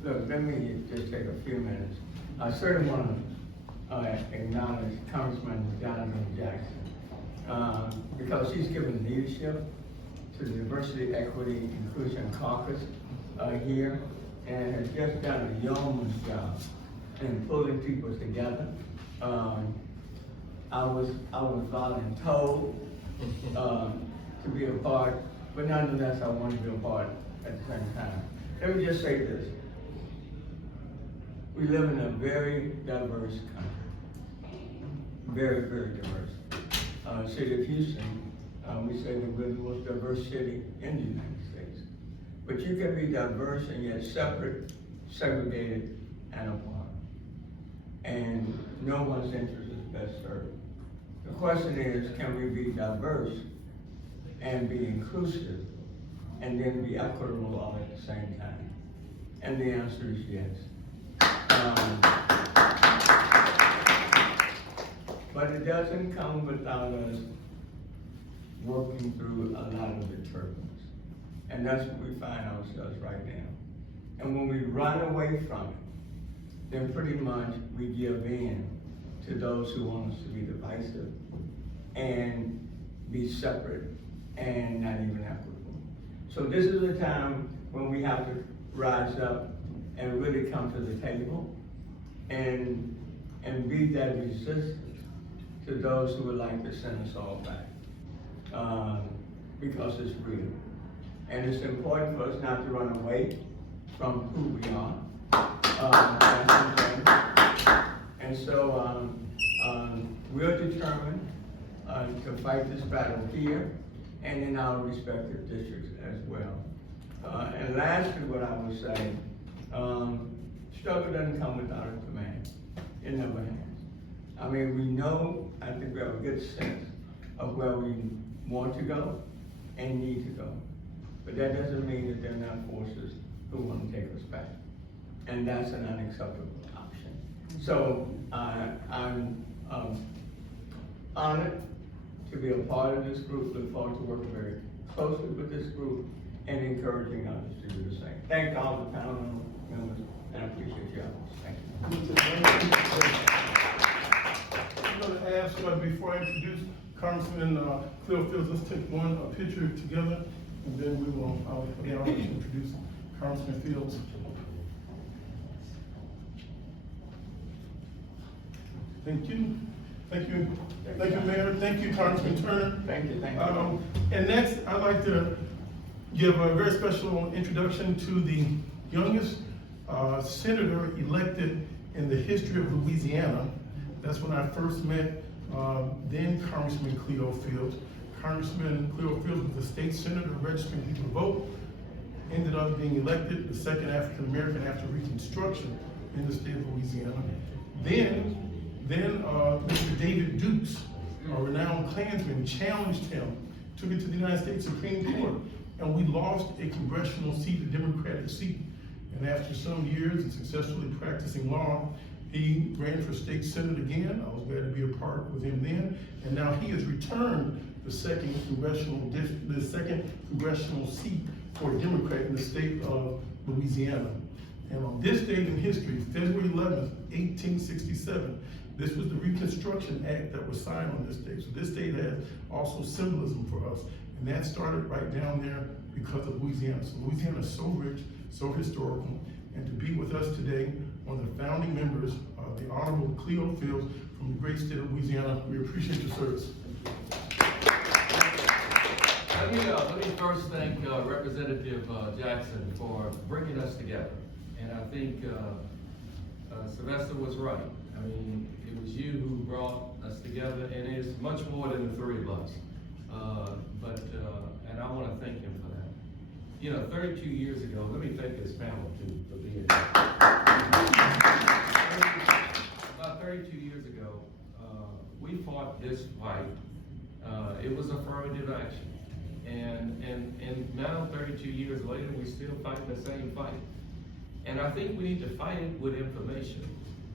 Look, let me just take a few minutes. I certainly want to acknowledge Congressman Jonathan Jackson because he's given leadership to the Diversity, Equity, Inclusion Caucus here and has just done a yeoman's job in pulling people together. I was voluntold to be a part, but nonetheless I want to be a part at the same time. Let me just say this. We live in a very diverse country. Very, very diverse. City of Houston, we say we're the most diverse city in the United States. But you can be diverse and yet separate, segregated, and apart. And no one's interest is best served. The question is, can we be diverse and be inclusive and then be equitable all at the same time? And the answer is yes. But it doesn't come without us working through a lot of the turbulence. And that's what we find ourselves right now. And when we run away from it, then pretty much we give in to those who want us to be divisive and be separate and not even equitable. So this is a time when we have to rise up and really come to the table and be that resistance to those who would like to send us all back. Because it's real. And it's important for us not to run away from who we are. And so we're determined to fight this battle here and in our respective districts as well. And lastly, what I would say, struggle doesn't come without a command. It never has. I mean, we know, I think we have a good sense of where we want to go and need to go. But that doesn't mean that there are not forces who want to take us back. And that's an unacceptable option. So I'm honored to be a part of this group, look forward to working very closely with this group and encouraging others to do the same. Thank all the panel members, and I appreciate you all. Thank you. I'm going to ask, before I introduce Congressman Cleo Fields, let's take a picture together, and then we will, again, I'll introduce Congressman Fields. Thank you. Thank you. Thank you, Mayor. Thank you, Congressman Turner. Thank you. Thank you. And next, I'd like to give a very special introduction to the youngest senator elected in the history of Louisiana. That's when I first met then Congressman Cleo Fields. Congressman Cleo Fields was the state senator registering people to vote, ended up being elected the second African American after Reconstruction in the state of Louisiana. Then Mr. David Dukes, a renowned Klansman, challenged him, took it to the United States Supreme Court, and we lost a congressional seat, a Democratic seat. And after some years of successfully practicing law, he ran for state senate again. I was glad to be a part with him then. And now he has returned the second congressional seat for a Democrat in the state of Louisiana. And on this date in history, February 11th, 1867, this was the Reconstruction Act that was signed on this date. So this date has also symbolism for us. And that started right down there because of Louisiana. So Louisiana is so rich, so historical. And to be with us today, one of the founding members, the Honorable Cleo Fields from the great state of Louisiana, we appreciate your service. Let me first thank Representative Jackson for bringing us together. And I think Sylvester was right. I mean, it was you who brought us together, and it's much more than the three of us. And I want to thank him for that. You know, 32 years ago, let me thank this panel too for being here. About 32 years ago, we fought this fight. It was affirmative action. And now 32 years later, we still fight the same fight. And I think we need to fight it with information.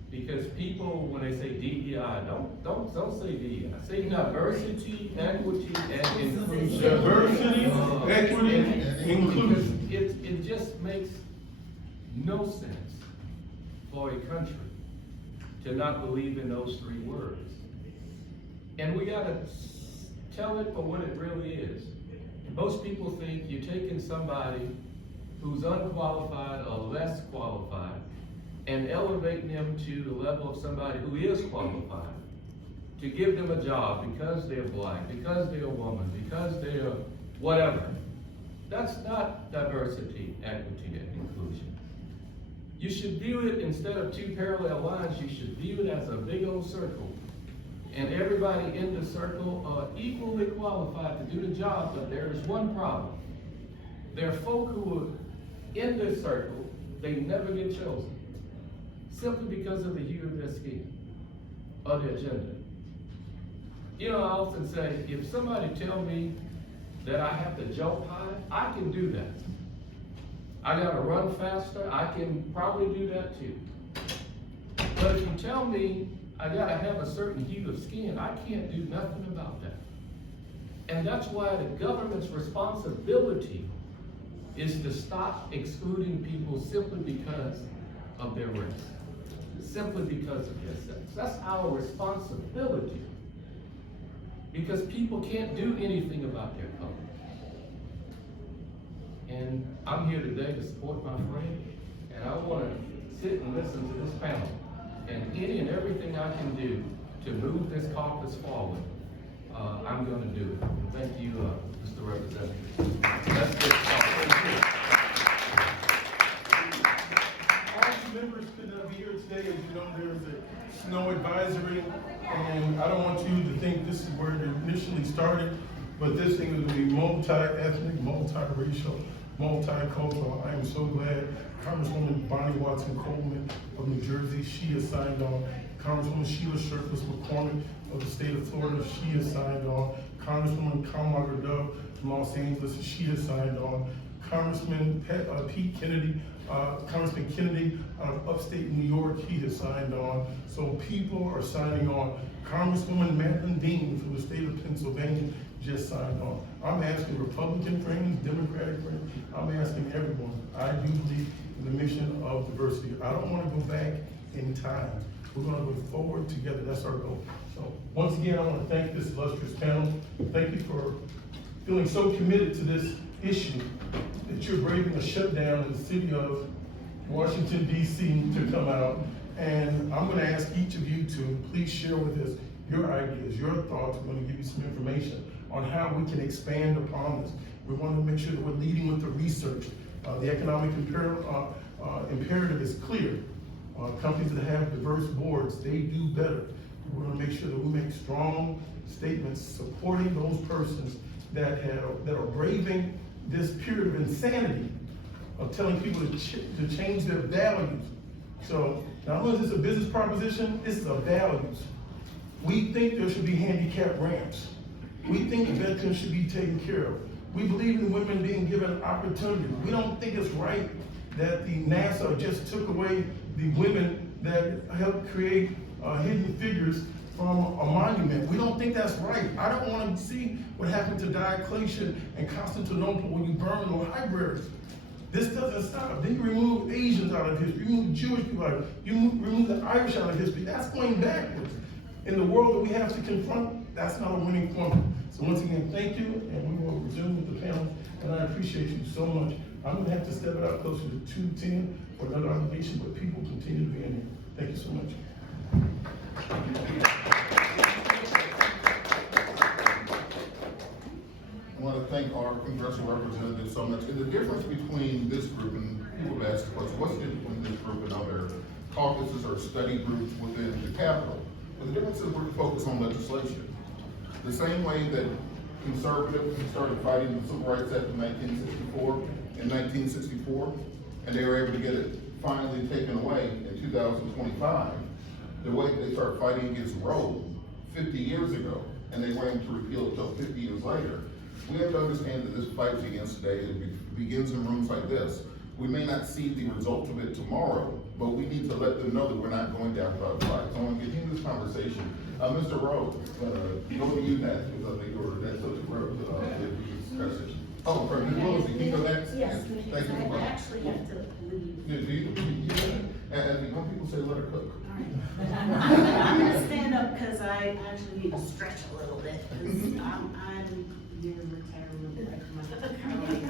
Because people, when they say DEI, don't say DEI. Say diversity, equity, and inclusion. Diversity, equity, and inclusion. It just makes no sense for a country to not believe in those three words. And we gotta tell it for what it really is. Most people think you're taking somebody who's unqualified or less qualified and elevating them to the level of somebody who is qualified, to give them a job because they're black, because they're a woman, because they're whatever. That's not diversity, equity, and inclusion. You should view it, instead of two parallel lines, you should view it as a big old circle. And everybody in the circle are equally qualified to do the job, but there is one problem. There are folk who are in this circle, they never get chosen, simply because of the hue of their skin or their gender. You know, I often say, if somebody tell me that I have to jump high, I can do that. I gotta run faster, I can probably do that too. But if you tell me I gotta have a certain hue of skin, I can't do nothing about that. And that's why the government's responsibility is to stop excluding people simply because of their race, simply because of their sex. That's our responsibility. Because people can't do anything about their color. And I'm here today to support my friend, and I want to sit and listen to this panel, and any and everything I can do to move this caucus forward, I'm going to do it. Thank you, Mr. Representative. Let's get started. All the members could not be here today. As you know, there's a snow advisory, and I don't want you to think this is where it initially started, but this thing is going to be multi-ethnic, multi-racial, multicultural. I am so glad Congresswoman Bonnie Watson-Coleman of New Jersey, she has signed on. Congresswoman Sheila Shirtless McCormick of the state of Florida, she has signed on. Congresswoman Kamala Dove from Los Angeles, she has signed on. Congressman Pete Kennedy, Congressman Kennedy out of upstate New York, he has signed on. So people are signing on. Congresswoman Madeline Dean from the state of Pennsylvania just signed on. I'm asking Republican friends, Democratic friends, I'm asking everyone. I do believe in the mission of diversity. I don't want to go back in time. We're going to go forward together. That's our goal. So once again, I want to thank this illustrious panel. Thank you for feeling so committed to this issue that you're braving a shutdown in the city of Washington, D.C. to come out. And I'm going to ask each of you to please share with us your ideas, your thoughts. We're going to give you some information on how we can expand upon this. We want to make sure that we're leading with the research. The economic imperative is clear. Companies that have diverse boards, they do better. We're going to make sure that we make strong statements supporting those persons that are braving this period of insanity of telling people to change their values. So not only is this a business proposition, it's the values. We think there should be handicap ramps. We think veterans should be taken care of. We believe in women being given opportunities. We don't think it's right that the NASA just took away the women that helped create hidden figures from a monument. We don't think that's right. I don't want to see what happened to Diocletian and Constantinople when you burn the libraries. This doesn't stop. Then you remove Asians out of history, you remove Jewish people out of history, you remove the Irish out of history. That's going backwards. In the world that we have to confront, that's not a winning formula. So once again, thank you, and we will resume with the panel, and I appreciate you so much. I'm gonna have to step it out closer to 2:10 for another obligation, but people continue to be in here. Thank you so much. I want to thank our congressional representatives so much. And the difference between this group, and people have asked the question, what's the difference between this group and other caucuses or study groups within the Capitol? Well, the difference is we're focused on legislation. The same way that conservatives started fighting the Civil Rights Act in 1964, and they were able to get it finally taken away in 2025, the way they started fighting against Roe 50 years ago, and they were able to repeal it until 50 years later. We have to understand that this fight against today begins in rooms like this. We may not see the results of it tomorrow, but we need to let them know that we're not going down without a fight. So I want to continue this conversation. Mr. Rowe, go to you next, because I think you're next to the discussion. Oh, for Ms. Willis, can you go next? Yes, Thank you. I actually have to leave. Do you? And when people say let her cook. I'm gonna stand up because I actually need to stretch a little bit, because I'm near retirement right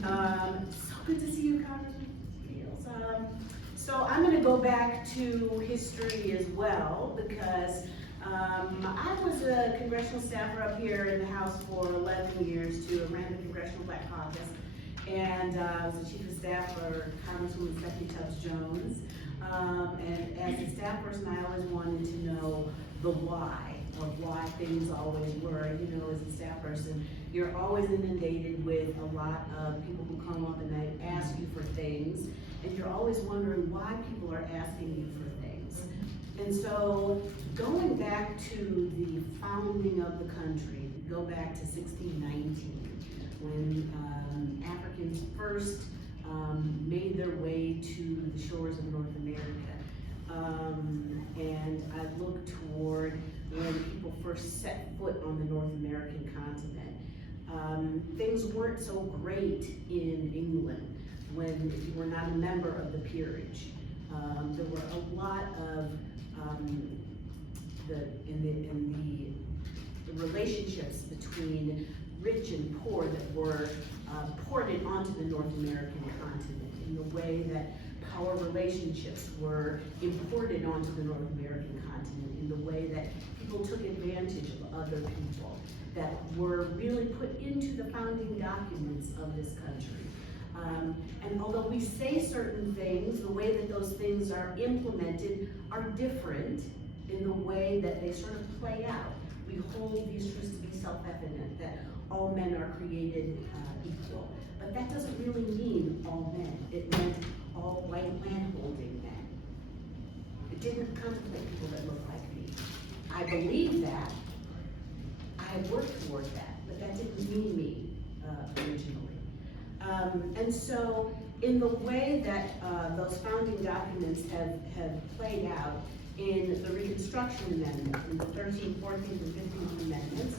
now. So good to see you, Congressman. So I'm gonna go back to history as well, because I was a congressional staffer up here in the House for 11 years too. I ran the Congressional Black Caucus, and I was the chief of staff for Congresswoman Stephanie Tubbs Jones. And as a staff person, I always wanted to know the why of why things always were. You know, as a staff person, You're always inundated with a lot of people who come up and they ask you for things, and you're always wondering why people are asking you for things. And so, going back to the founding of the country, go back to 1619, when Africans first made their way to the shores of North America. And I look toward when people first set foot on the North American continent. Things weren't so great in England when you were not a member of the peerage. There were a lot of the relationships between rich and poor that were ported onto the North American continent, in the way that power relationships were imported onto the North American continent, in the way that people took advantage of other people, that were really put into the founding documents of this country. And although we say certain things, the way that those things are implemented are different in the way that they sort of play out. We hold these truths to be self-evident, that all men are created equal. But that doesn't really mean all men. It meant all white landholding men. It didn't contemplate people that look like me. I believe that. I have worked toward that, but that didn't mean me originally. And so, in the way that those founding documents have played out in the Reconstruction Amendment, in the 13th, 14th, and 15th Amendments,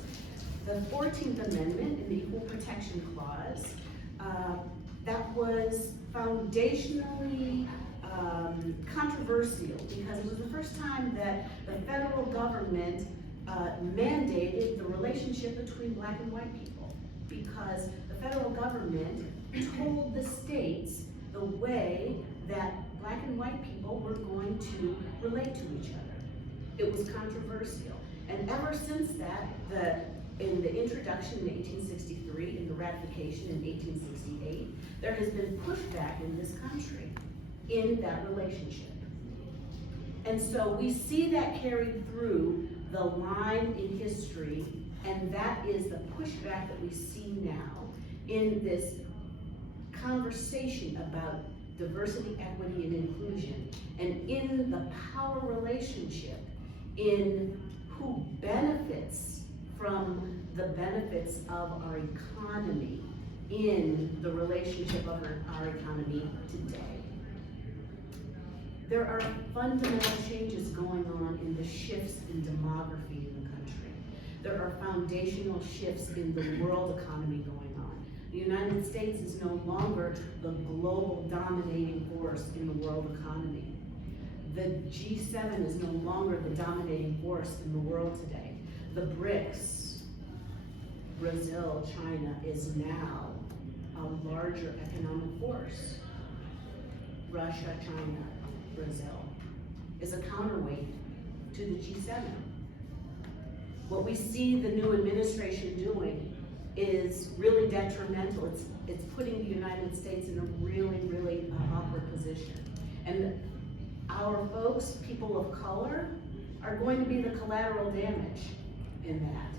the 14th Amendment in the Equal Protection Clause, that was foundationally controversial because it was the first time that the federal government mandated the relationship between black and white people, because the federal government told the states the way that black and white people were going to relate to each other. It was controversial. And ever since that, in the introduction in 1863 and the ratification in 1868, there has been pushback in this country in that relationship. And so we see that carried through the line in history, and that is the pushback that we see now in this conversation about diversity, equity, and inclusion, and in the power relationship, in who benefits from the benefits of our economy in the relationship of our economy today. There are fundamental changes going on in the shifts in demography in the country. There are foundational shifts in the world economy going on. The United States is no longer the global dominating force in the world economy. The G7 is no longer the dominating force in the world today. The BRICS, Brazil, China, is now a larger economic force. Russia, China, Brazil is a counterweight to the G7. What we see the new administration doing is really detrimental. It's putting the United States in a really, really awkward position. And our folks, people of color, are going to be the collateral damage in that.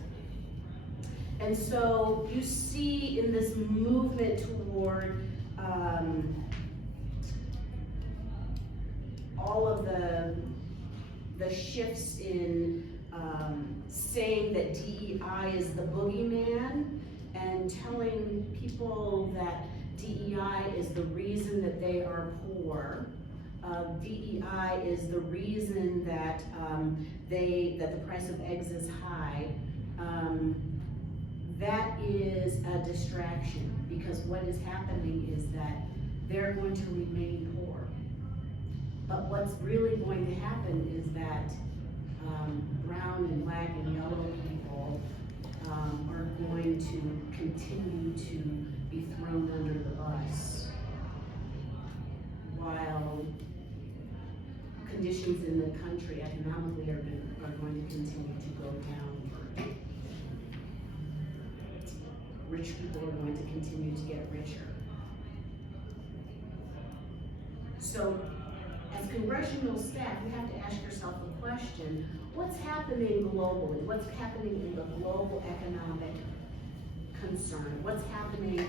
And so you see in this movement toward all of the shifts in saying that DEI is the boogeyman and telling people that DEI is the reason that they are poor. DEI is the reason that that the price of eggs is high. That is a distraction, because what is happening is that they're going to remain poor. But what's really going to happen is that brown and black and yellow people are going to continue to be thrown under the bus, while conditions in the country economically are going to continue to go downward. Rich people are going to continue to get richer. So, as congressional staff, you have to ask yourself the question, what's happening globally? What's happening in the global economic concern. What's happening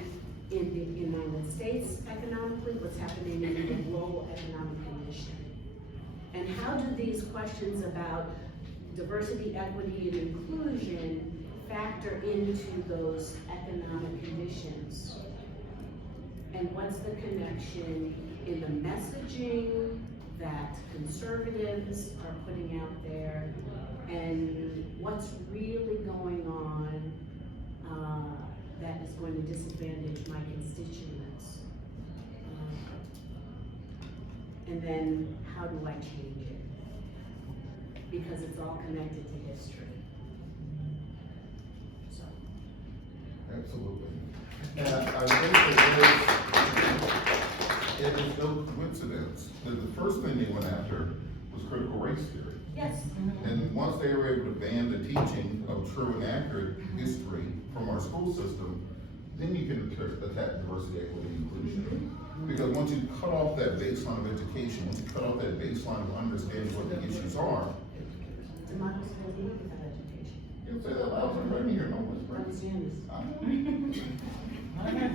in the United States economically, what's happening in the global economic condition. And how do these questions about diversity, equity, and inclusion factor into those economic conditions? And what's the connection in the messaging that conservatives are putting out there, and what's really going on that is going to disadvantage my constituents? And then how do I change it? Because it's all connected to history. So. Absolutely. And I think that it is no coincidence that the first thing they went after was critical race theory. Yes. And once they were able to ban the teaching of true and accurate history from our school system, then you can attack diversity, equity, and inclusion. Because once you cut off that baseline of education, once you cut off that baseline of understanding what the issues are, Democracy doesn't work without education. you say that loud, I'm right here, no one's right. Understand this? I know.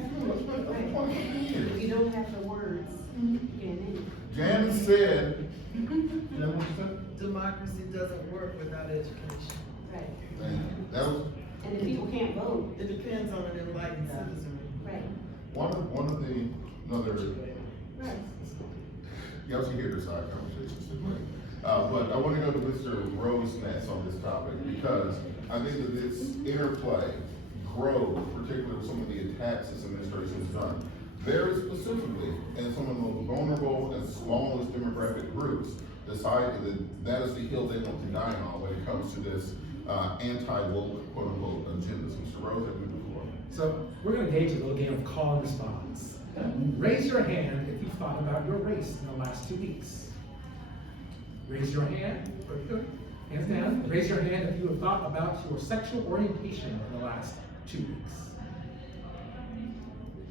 If you don't have the words, you can't. Janice said, you know what you said? Democracy doesn't work without education. Right. Thank you. That was And if people can't vote. It depends on an enlightened citizenry. Right. one of the, another, Right. y'all should hear their side conversations today. But I want to go to Mr. Rose next on this topic, because I think that this interplay grows, particularly with some of the attacks this administration has done, very specifically in some of the most vulnerable and smallest demographic groups, decide that that is the hill they want to die on when it comes to this anti-woke, quote unquote, agendas. Mr. Rose, have you before? So we're going to gauge a little game of call and response. Raise your hand if you thought about your race in the last 2 weeks. Raise your hand. Very good. Hands down. Raise your hand if you have thought about your sexual orientation in the last 2 weeks.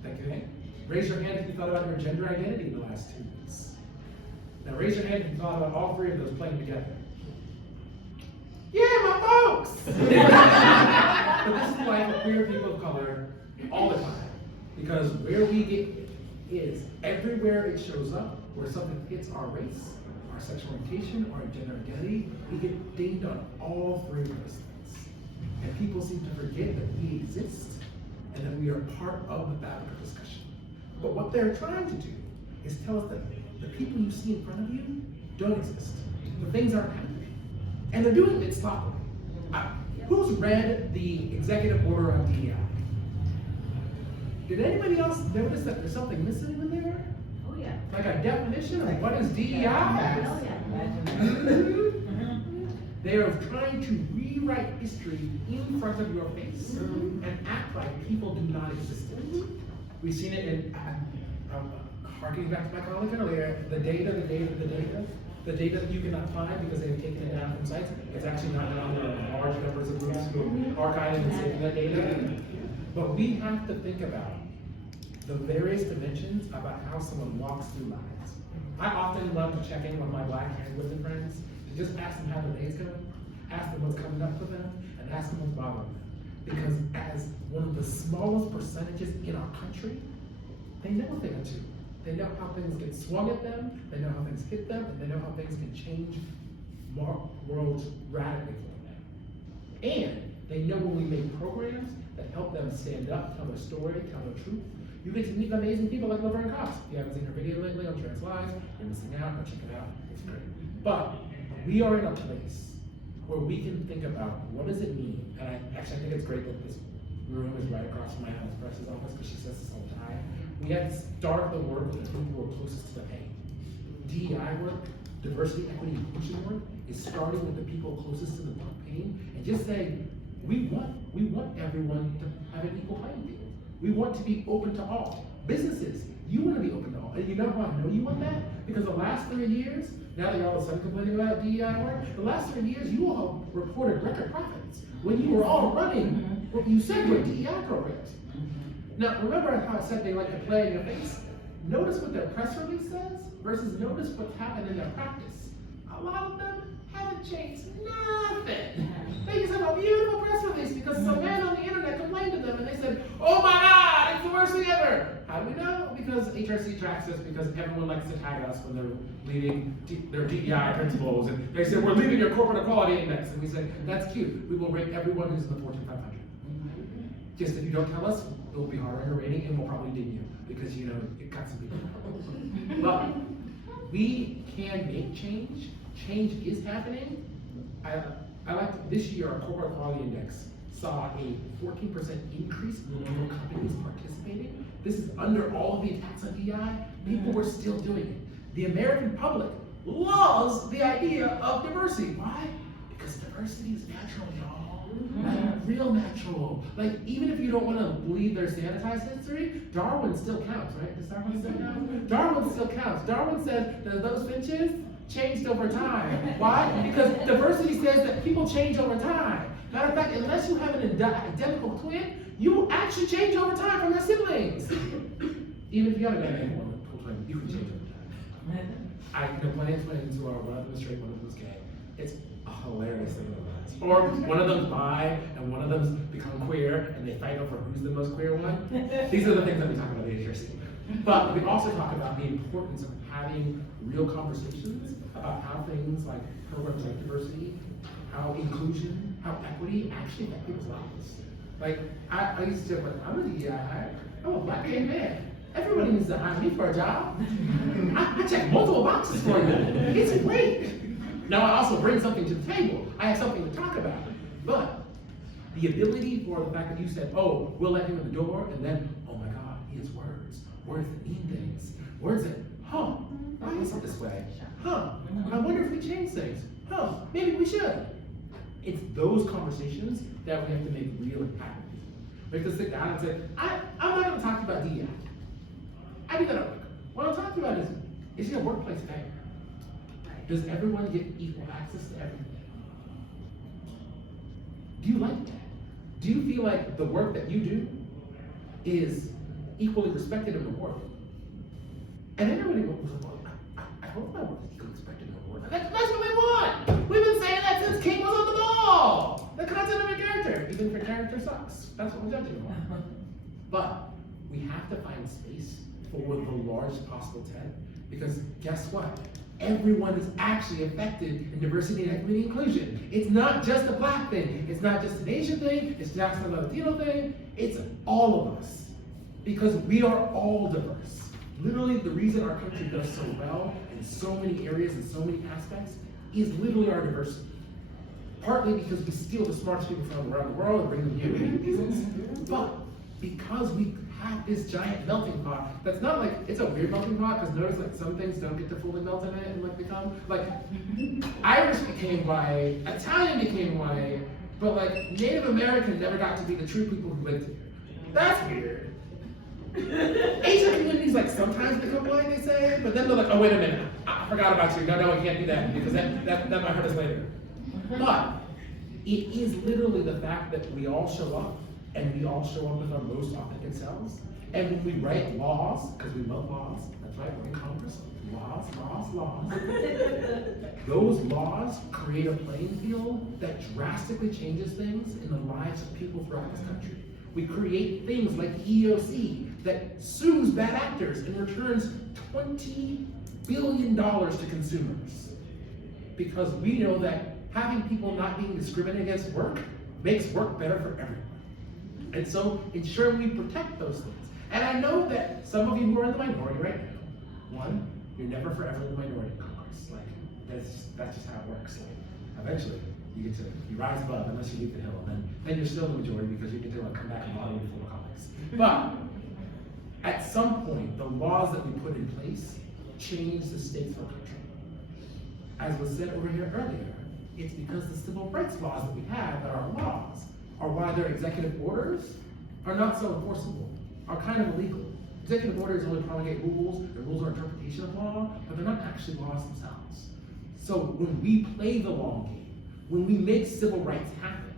Thank you. Raise your hand if you thought about your gender identity in the last 2 weeks. Now raise your hand if you thought about all three of those playing together. Yeah, my folks! But this is like for queer people of color all the time. Because where we get is everywhere it shows up, where something hits our race, our sexual orientation, or our gender identity, we get dinged on all three of those things. And people seem to forget that we exist and that we are part of the fabric of discussion. But what they're trying to do is tell us that the people you see in front of you don't exist. The things aren't happening. And they're doing it sloppily. Who's read the executive order on DEI? Did anybody else notice that there's something missing in there? Oh, yeah. Like a definition of what is DEI? Oh, yeah. They are trying to rewrite history in front of your face and act like people do not exist. We've seen it in, harking back to my colleague earlier, the data that you cannot find because they've taken it down from sites. It's actually not down. There are large numbers of groups who are archiving and saving that data. But we have to think about the various dimensions about how someone walks through lives. I often love to check in with my Black and women friends and just ask them how their day's going, ask them what's coming up for them, and ask them what's bothering them. Because as one of the smallest percentages in our country, they know a thing or two. They know how things get swung at them, they know how things hit them, and they know how things can change worlds radically for them. And they know when we make programs that help them stand up, tell their story, tell their truth. You get to meet amazing people like Laverne Cox. If you haven't seen her video lately on Trans Lives, you're missing out, go check it out, it's great. But we are in a place where we can think about what does it mean, and I think it's great that this room is right across from my House Press's office, because she says this all the time. We have to start the work with the people who are closest to the pain. DEI work, diversity, equity, inclusion work, is starting with the people closest to the pain, and just saying, we want everyone to have an equal playing field. We want to be open to all. Businesses, you want to be open to all. And you know how I know you want that? Because the last 3 years, now that you're all of a sudden complaining about DEI work, the last 3 years, you all reported record profits when you were all running what you said were DEI programs. Now, remember how I said they like to play in your face? Notice what their press release says versus notice what's happened in their practice. A lot of them haven't changed nothing. They just have a beautiful press release because some man on the internet complained to them and they said, Oh my God, it's the worst thing ever. How do we know? Because HRC tracks us, because everyone likes to tag us when they're leading their DEI principles, and they say, we're leading your corporate equality index, and we say, that's cute. We will rate everyone who's in the Fortune 500. Just if you don't tell us, it will be harder on your rating, and we'll probably ding you, because you know, it cuts some people. But we can make change. Change is happening. I like this year, our corporate equality index saw a 14% increase in the number of companies participating. This is under all of the attacks on DEI. People were still doing it. The American public loves the idea of diversity. Why? Because diversity is natural, y'all. Like, real natural. Like, even if you don't want to believe their sanitized history, Darwin still counts, right? Does Darwin still count? Darwin still counts. Darwin said that those finches changed over time. Why? Because diversity says that people change over time. Matter of fact, unless you have an identical twin, you will actually change over time from your siblings. Even if you have an identical twin, you can change over time. I know plenty of twins who are, one of them is straight, one of them is gay. It's a hilarious thing to realize. Or one of them's bi, and one of them's become queer, and they fight over who's the most queer one. These are the things that we talk about at HRC. But we also talk about the importance of having real conversations about how things like programs like diversity, how inclusion, how equity actually affect people's lives. Like, I used to say, like, I'm a DEI hire. I'm a black gay man. Everybody needs to hire me for a job. I check multiple boxes for you. It's great. Now I also bring something to the table. I have something to talk about. But the ability for the fact that you said, oh, we'll let him in the door, and then, oh my God, he has words. Words that mean things. Words that, why is it this way? I wonder if we change things. Maybe we should. It's those conversations that we have to make real and happen. We have to sit down and say, I'm not going to talk about DEI. I do that at work. What I'm talking about is your workplace fair? Does everyone get equal access to everything? Do you like that? Do you feel like the work that you do is equally respected and rewarded? And everybody goes, well, I hope my work is equally respected and rewarded. That's what we want! We've been saying that since King was on the ball! The content of your character, even if your character sucks. That's what we're judging on. But we have to find space for the largest possible tent, because guess what? Everyone is actually affected in diversity and equity and inclusion. It's not just a black thing. It's not just an Asian thing. It's not just a Latino thing. It's all of us. Because we are all diverse. Literally, the reason our country does so well in so many areas and so many aspects is literally our diversity. Partly because we steal the smartest people from around the world and bring them here and do things. But because we have this giant melting pot, that's not like, it's a weird melting pot, because notice like some things don't get to fully melt in it and like become, like, Irish became white, Italian became white, but like Native American never got to be the true people who lived here. That's weird. Asian communities like sometimes become white, they say, but then they're like, oh wait a minute, I forgot about you. No, we can't do that, because that might hurt us later. But it is literally the fact that we all show up, and we all show up with our most authentic selves. And when we write laws, because we love laws, that's right, we're in Congress, laws. Those laws create a playing field that drastically changes things in the lives of people throughout this country. We create things like EEOC that sues bad actors and returns $20 billion to consumers. Because we know that having people not being discriminated against work makes work better for everyone. And so ensuring we protect those things. And I know that some of you who are in the minority right now, one, you're never forever in the minority in Congress. Like, that's just how it works. Like, eventually, you rise above, unless you leave the hill, and then you're still the majority because you get to like come back and bother before the colleagues. But at some point, the laws that we put in place change the stakes of our country. As was said over here earlier, it's because the civil rights laws that we have that are laws are why their executive orders are not so enforceable, are kind of illegal. Executive orders only promulgate rules, the rules are interpretation of law, but they're not actually laws themselves. So when we play the long game, when we make civil rights happen,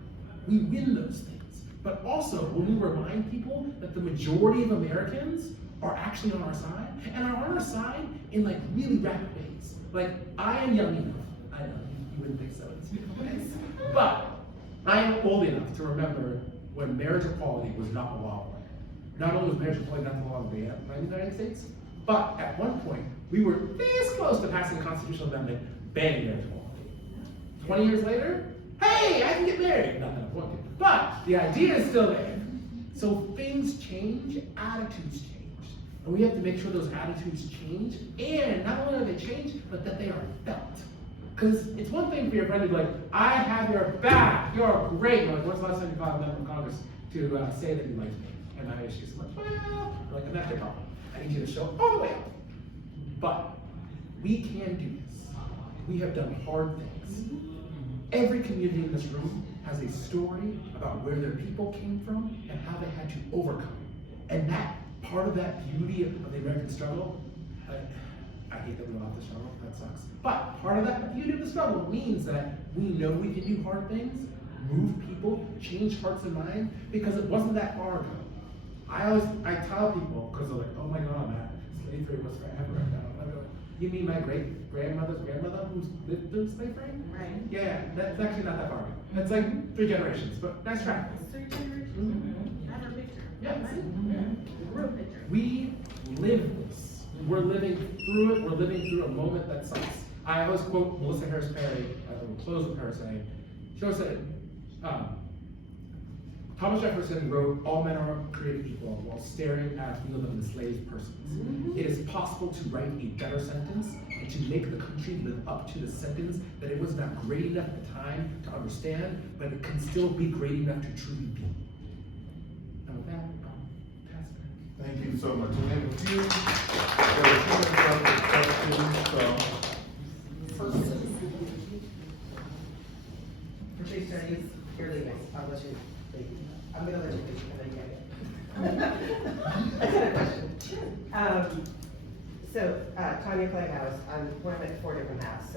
we win those things. But also when we remind people that the majority of Americans are actually on our side, and are on our side in like really rapid ways. Like, I am young enough, I know, you wouldn't think so, but I am old enough to remember when marriage equality was not a law. Not only was marriage equality not the law of the United States, but at one point, we were this close to passing a constitutional amendment banning marriage equality. 20 years later, hey, I can get married. Not that I want to, but the idea is still there. So things change, attitudes change. And we have to make sure those attitudes change, and not only are they changed, but that they are felt. Because it's one thing for your friend to be like, I have your back, you're great. You're like, when's the last time you called a member of Congress to say that you like me? And my issue is like, well, like, and that's your problem. I need you to show all the way up. But we can do this. We have done hard things. Every community in this room has a story about where their people came from and how they had to overcome. And that part of that beauty of the American struggle, I hate that we don't have to struggle, that sucks. But part of that beauty of the struggle means that we know we can do hard things, move people, change hearts and minds, because it wasn't that far ago. I tell people, because they're like, oh my God, Matt, slavery was forever ago. I go, you mean my great-grandmother's grandmother who's lived through slavery? Right. Yeah, that's actually not that far ago. It's like 3 generations, but nice try. 3 generations? I have a picture. Yeah. Real picture. We live this. We're living through it. We're living through a moment that sucks. I always quote Melissa Harris Perry. I will close with her saying, she always said, Thomas Jefferson wrote, all men are created equal, while staring at a field of enslaved persons. It is possible to write a better sentence and to make the country live up to the sentence that it was not great enough at the time to understand, but it can still be great enough to truly be. And with that, I'll pass it back. Thank you so much. We have a few questions. Patrice, you're leaving. I'll let you leave. I'm gonna let you leave, and then you get it. I got a question. Tanya Clayhouse, I'm at 4 different houses,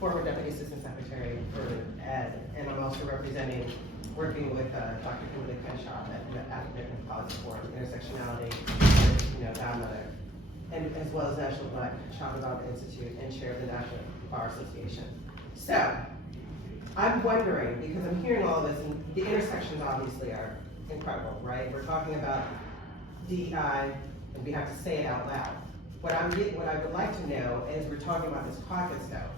former Deputy Assistant Secretary for Ed, and I'm also working with Dr. Kimberly Crenshaw at the African Policy Forum, Intersectionality, Godmother, and as well as National Black Child Development Institute and chair of the National Bar Association. So, I'm wondering, because I'm hearing all of this, and the intersections obviously are incredible, right? We're talking about DEI, and we have to say it out loud. What I would like to know is, we're talking about this caucus though.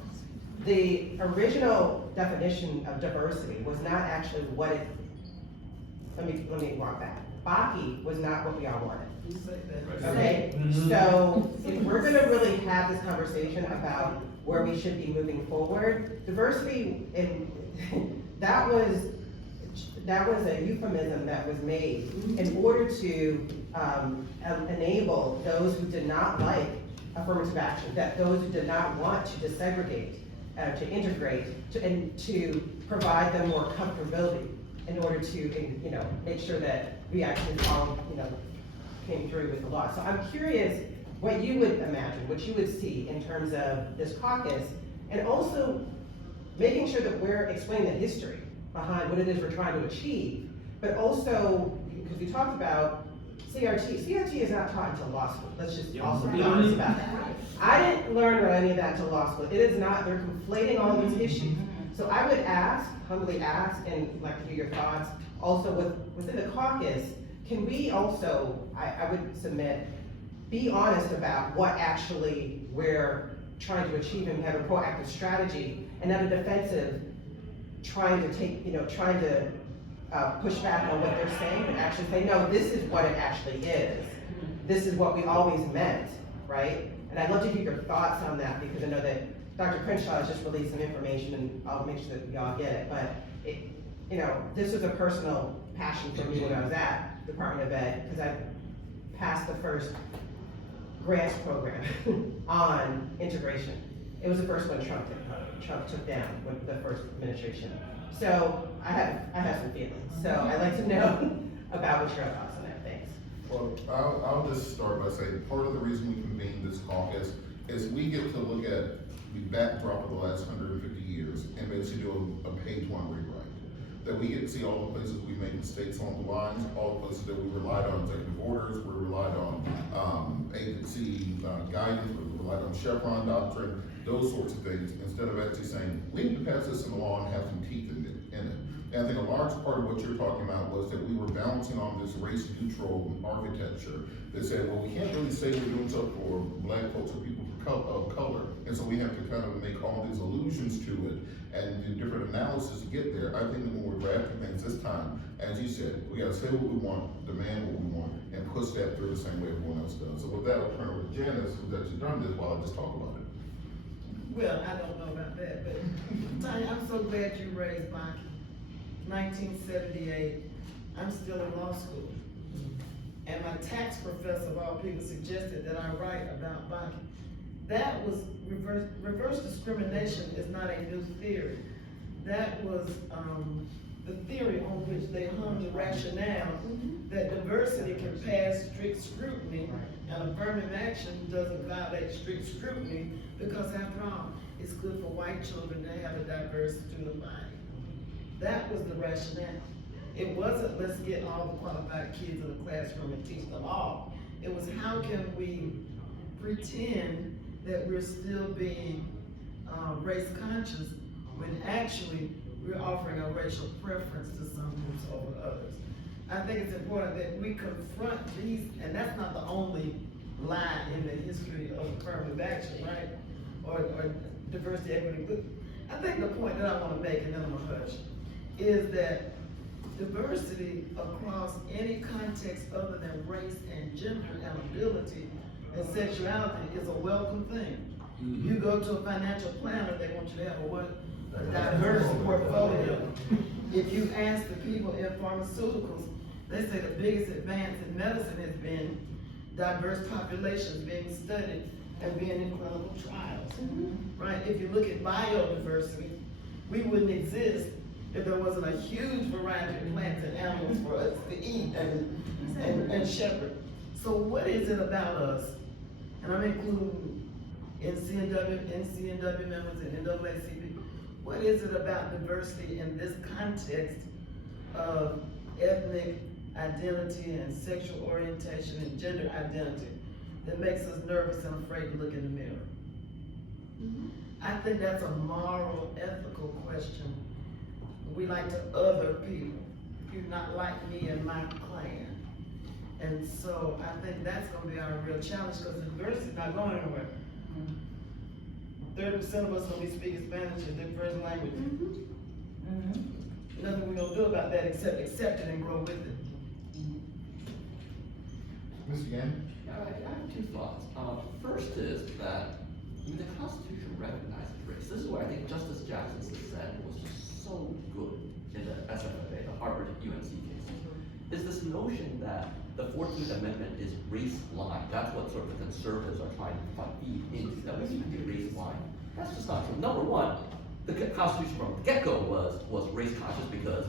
The original definition of diversity was not actually what it, let me walk back. Baki was not what we all wanted. You say that. Okay, so if we're gonna really have this conversation about where we should be moving forward, diversity, that was a euphemism that was made in order to enable those who did not like affirmative action, that those who did not want to desegregate, to integrate, and to provide them more comfortability in order to, make sure that we actually all, came through with the law. So I'm curious what you would imagine, what you would see in terms of this caucus, and also making sure that we're explaining the history behind what it is we're trying to achieve, but also, because we talked about CRT. CRT is not taught until law school. Let's just also be honest about that. I didn't learn any of that until law school. It is not, they're conflating all these issues. So I would humbly ask, and like to hear your thoughts, also within the caucus, can we also, I would submit, be honest about what actually we're trying to achieve and have a proactive strategy, and not a defensive, trying to push back on what they're saying, and actually say, no, this is what it actually is. This is what we always meant, right? And I'd love to hear your thoughts on that, because I know that Dr. Crenshaw has just released some information, and I'll make sure that we all get it, but this was a personal passion for me when I was at Department of Ed, because I passed the first grants program on integration. It was the first one Trump took down with the first administration. So I have some feelings. So I'd like to know about what your thoughts on that. Thanks. Well, I'll just start by saying part of the reason we convened this caucus is we get to look at the backdrop of the last 150 years and basically do a page one rewrite. That we get to see all the places we made mistakes on the lines, all the places that we relied on executive orders, we relied on agency guidance, we relied on Chevron doctrine, those sorts of things, instead of actually saying, we need to pass this in the law and have some teeth in it. And I think a large part of what you're talking about was that we were balancing on this race neutral architecture that said, well, we can't really say we're doing stuff for black folks or people of color. And so we have to kind of make all these allusions to it and do different analysis to get there. I think that when we're drafting things this time, as you said, we gotta say what we want, demand what we want, and push that through the same way everyone else does. So with that, I'll turn it over to Janice, who's actually done this while I just talk about it. Well, I don't know about that, but Tanya, I'm so glad you raised Baki. 1978, I'm still in law school. And my tax professor of all people suggested that I write about Baki. That was reverse discrimination is not a new theory. That was the theory on which they hung the rationale that diversity can pass strict scrutiny and affirmative action doesn't violate strict scrutiny because after all, it's good for white children to have a diverse student body. That was the rationale. It wasn't let's get all the qualified kids in the classroom and teach them all. It was how can we pretend that we're still being race conscious when actually we're offering a racial preference to some groups over others. I think it's important that we confront these, and that's not the only lie in the history of affirmative action, right? Or diversity, equity. But I think the point that I want to make, and then I'm gonna hush, is that diversity across any context other than race and gender and ability and sexuality is a welcome thing. You go to a financial planner, they want you to have a diverse portfolio. If you ask the people in pharmaceuticals, they say the biggest advance in medicine has been diverse populations being studied and being in clinical trials, right? If you look at biodiversity, we wouldn't exist if there wasn't a huge variety of plants and animals for us to eat and shepherd. So what is it about us, and I'm including NCNW members and NAACP, what is it about diversity in this context of ethnic identity and sexual orientation and gender identity that makes us nervous and afraid to look in the mirror? I think that's a moral, ethical question. We like to other people. You're not like me and my clan. And so I think that's gonna be our real challenge because diversity is not going anywhere. 30% of us gonna be speaking Spanish as their first language. Nothing we're gonna do about that except accept it and grow with it. Mr. Gannon? I have two thoughts. First is that the Constitution recognizes race. This is what I think Justice Jackson said was just so good in the SFFA, the Harvard UNC case, is this notion that the 14th Amendment is race blind. That's what sort of the conservatives are trying to feed into, that we need to be race blind. That's just not true. Number one, the Constitution from the get-go was race conscious because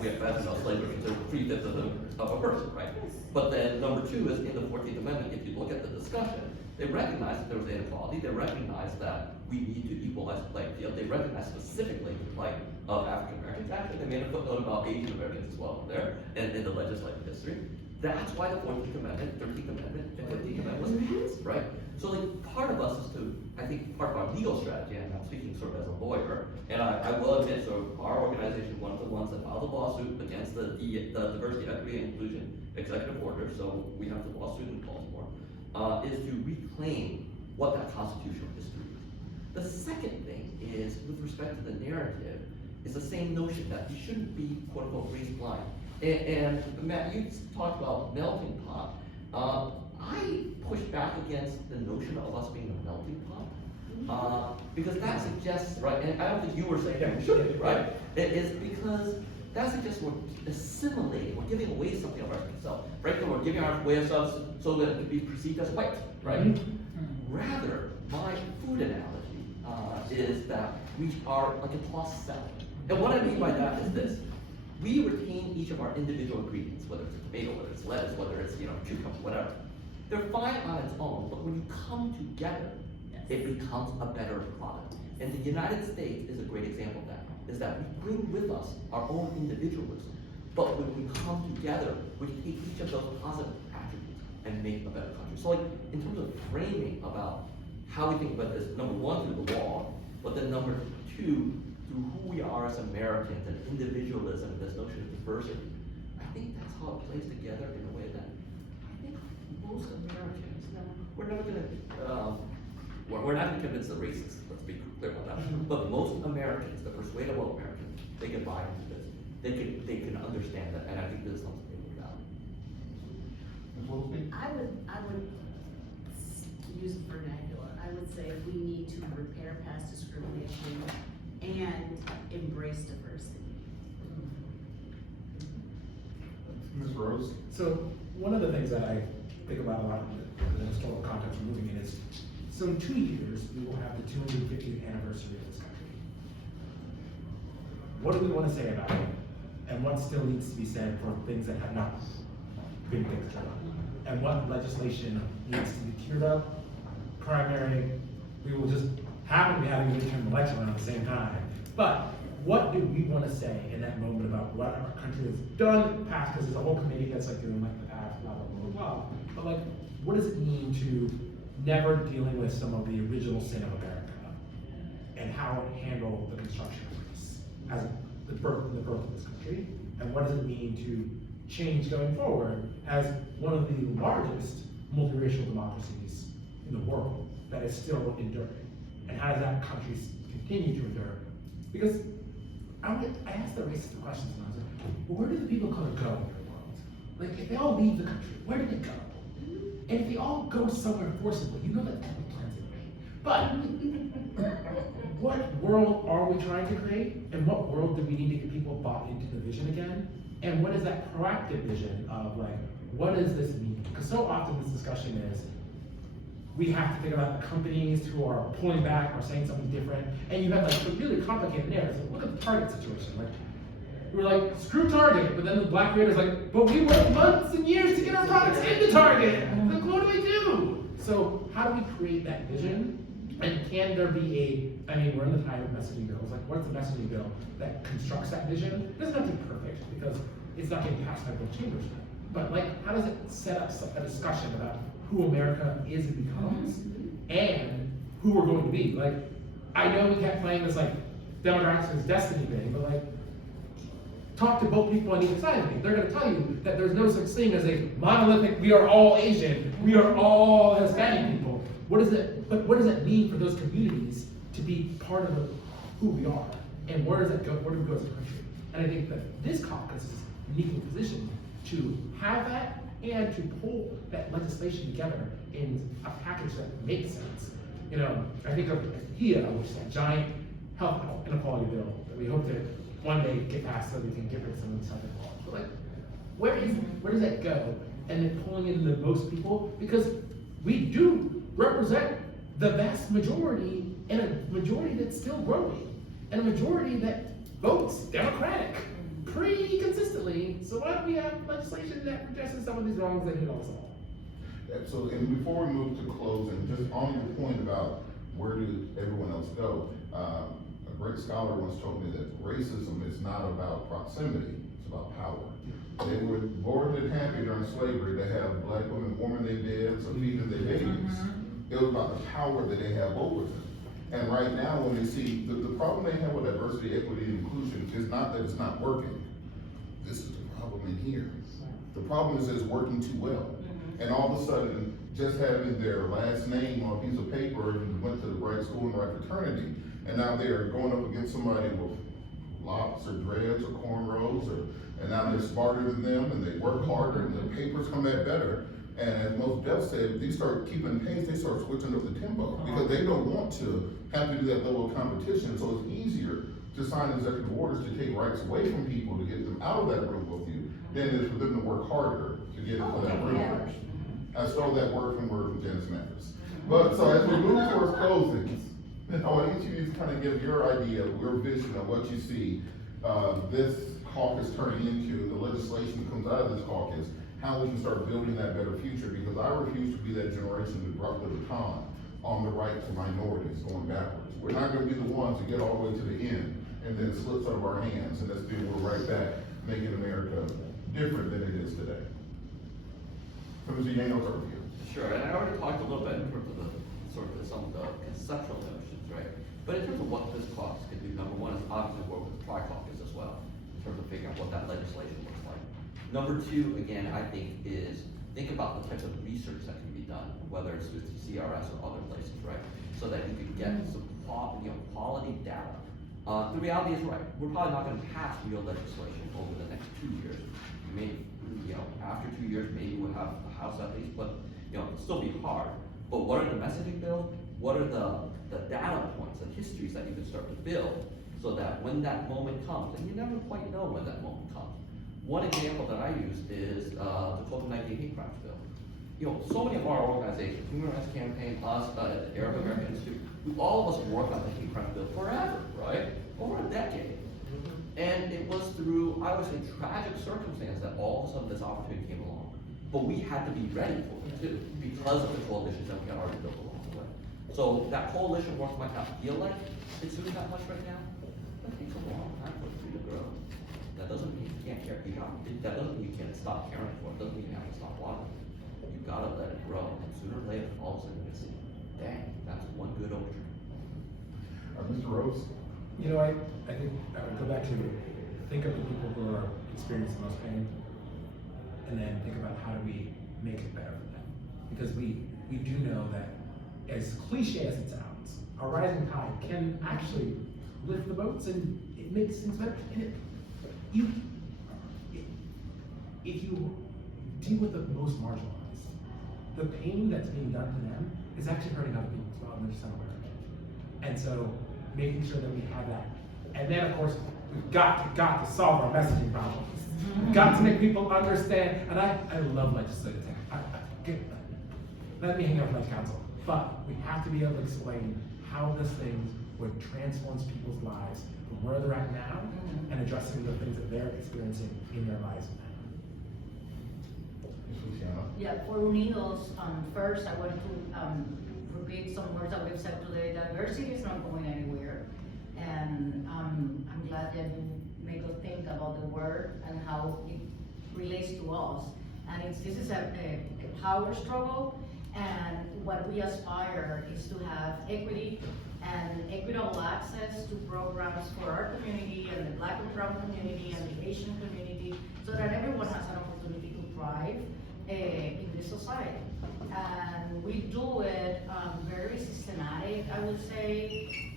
we have, as you know, slavery considered 3/5 of a person, right? But then number two is in the 14th Amendment, if you look at the discussion, they recognize that there was inequality, they recognize that we need to equalize the playing field, they recognize specifically the plight of African Americans. Actually, they made a footnote about Asian Americans as well there, and in the legislative history. That's why the 14th Amendment, 13th Amendment, and 15th Amendment was passed, right? So like part of us is to, I think part of our legal strategy, and I'm speaking sort of as a lawyer, and I will admit, so our organization, one of the ones that filed a lawsuit against the Diversity, Equity, and Inclusion Executive Order, so we have the lawsuit in Baltimore, is to reclaim what that constitutional history is. The second thing is, with respect to the narrative, is the same notion that you shouldn't be quote unquote race blind. And Matt, you talked about melting pot. I push back against the notion of us being a melting pot, because that suggests, right, and I don't think you were saying that we should be, right? It is because that suggests we're assimilating, we're giving away something of ourselves. Frankly, we're giving our way ourselves so that it can be perceived as white, right? Rather, my food analogy is that we are like a tossed salad. And what I mean by that is this. We retain each of our individual ingredients, whether it's a tomato, whether it's lettuce, whether it's, cucumber, whatever. They're fine on its own, but when you come together, it becomes a better product. And the United States is a great example of that, is that we bring with us our own individualism, but when we come together, we take each of those positive attributes and make a better country. So like, in terms of framing about how we think about this, number one, through the law, but then number two, through who we are as Americans and individualism, this notion of diversity, I think that's how it plays together in a way that I think most Americans, we're never gonna, we're not gonna convince the racists, let's be clear about that. But most Americans, the persuadable Americans, they can buy into this. They can understand that, and I think this is something they would value. Ms. Wolfie? I would use vernacular. I would say we need to repair past discrimination and embrace diversity. Ms. Rose? So one of the things that I think about a lot in the historical context we're moving in is, so in 2 years, we will have the 250th anniversary of this country. What do we want to say about it? And what still needs to be said for things that have not been fixed up? And what legislation needs to be cured up? Primary, we will just happen to be having a midterm election around the same time. But what do we want to say in that moment about what our country has done past? Because there's a whole committee that's like doing like the past, blah, blah, blah, blah. But like, what does it mean to never dealing with some of the original sin of America and how it handled the construction of race as the birth of this country? And what does it mean to change going forward as one of the largest multiracial democracies in the world that is still enduring? And how does that country continue to endure? Because I asked the racist questions and I was like, well, where do the people of color go in the world? Like, if they all leave the country, where do they go? And if they all go somewhere forcibly, you know that can be transit rate. But what world are we trying to create? And what world do we need to get people bought into the vision again? And what is that proactive vision of like, what does this mean? Because so often this discussion is, we have to think about the companies who are pulling back or saying something different. And you have like a really complicated narrative. Like, look at the Target situation. Like, we were like, screw Target, but then the black creator's like, but we worked months and years to get our products into Target. Like, what do we do? So how do we create that vision? And can there be I mean, we're in the time of messaging bills. Like, what's the messaging bill that constructs that vision? It doesn't have to be perfect because it's not getting passed by both chambers. But like, how does it set up a discussion about who America is and becomes and who we're going to be? Like, I know we kept playing this like demographics is destiny thing, but like, talk to both people on either side of me. They're going to tell you that there's no such thing as a monolithic, we are all Asian, we are all Hispanic people. What does it mean for those communities to be part of who we are? And where does that go? Where do we go as a country? And I think that this caucus is uniquely positioned to have that and to pull that legislation together in a package that makes sense. You know, I think of HIA, which is a giant health inequality bill that we hope to one day get passed so we can get rid of some of these health inequalities. But like, where does that go? And then pulling in the most people, because we do represent the vast majority, and a majority that's still growing, and a majority that votes Democratic pretty consistently. So why don't we have legislation that addresses some of these wrongs that hit us all? Absolutely. And before we move to closing, just on your point about where do everyone else go, a great scholar once told me that racism is not about proximity, it's about power. They were more than happy during slavery to have black women warming their beds or feeding their babies. It was about the power that they have over them. And right now, when they see, the problem they have with diversity, equity, and inclusion is not that it's not working. This is the problem in here. The problem is it's working too well. And all of a sudden, just having their last name on a piece of paper and went to the right school and the right fraternity, and now they're going up against somebody with locks or dreads or cornrows, and now they're smarter than them and they work harder and the papers come back better. And as most Def said, if they start keeping pace, they start switching up the tempo because they don't want to have to do that level of competition. So it's easier to sign executive orders to take rights away from people to get them out of that room with you than it is for them to work harder to get into that room. I stole that word from Janice Mathis. But so as we move towards closings, I want each of you to kind of give your idea, your vision of what you see this caucus turning into, the legislation that comes out of this caucus, how we can start building that better future, because I refuse to be that generation that dropped the baton on the right to minorities going backwards. We're not gonna be the ones to get all the way to the end and then it slips out of our hands and that's being we're right back making America different than it is today. So Mr. Yang, I'll start with you. Sure, and I already talked a little bit in terms of the sort of some of the conceptual notions, right? But in terms of what this caucus can do, number one is obviously work with the Tri-Caucus as well, in terms of figuring out what that legislation looks like. Number two, again, I think is think about the types of research that can be done, whether it's with CRS or other places, right? So that you can get some quality data. The reality is, right, we're probably not going to pass real legislation over the next 2 years. Maybe, after 2 years, maybe we'll have the House at least, but it'll still be hard. But what are the messaging bills? What are the data points, the histories that you can start to build so that when that moment comes, and you never quite know when that moment comes. One example that I use is the COVID-19 hate crimes bill. So many of our organizations, Human Rights Campaign, us, the Arab American Institute, all of us worked on the hate crime bill forever, right? Over a decade. And it was through, I would say, tragic circumstance that all of a sudden this opportunity came along. But we had to be ready for it too, because of the coalitions that we had already built along the way. So that coalition work might not feel like it's doing that much right now. That takes a long time for it to grow. That doesn't mean you can't care. That doesn't mean you can't stop caring for it. Doesn't mean you have to stop watching it. You gotta let it grow. And sooner or later, all of a sudden you're gonna see, dang, that's one good oak tree. Mr. Rose? I think I would go back to think of the people who are experiencing the most pain, and then think about how do we make it better for them. Because we do know that, as cliche as it sounds, a rising tide can actually lift the boats and it makes things better. And if you deal with the most marginalized, the pain that's being done to them is actually hurting other people as well, and they're just unaware of it. And so making sure that we have that. And then of course, we've got to solve our messaging problems. We've got to make people understand, and I love legislative tech. Let me hang out with my counsel. But we have to be able to explain how this thing would transforms people's lives from where they're at now and addressing the things that they're experiencing in their lives now. Yeah, for Unidos, first I want to repeat some words that we've said today. Diversity is not going anywhere. And I'm glad that you make us think about the word and how it relates to us. And this is a power struggle, and what we aspire is to have equity and equitable access to programs for our community and the Black and Brown community and the Asian community, so that everyone has an opportunity to thrive in this society. And we do it very systematic, I would say,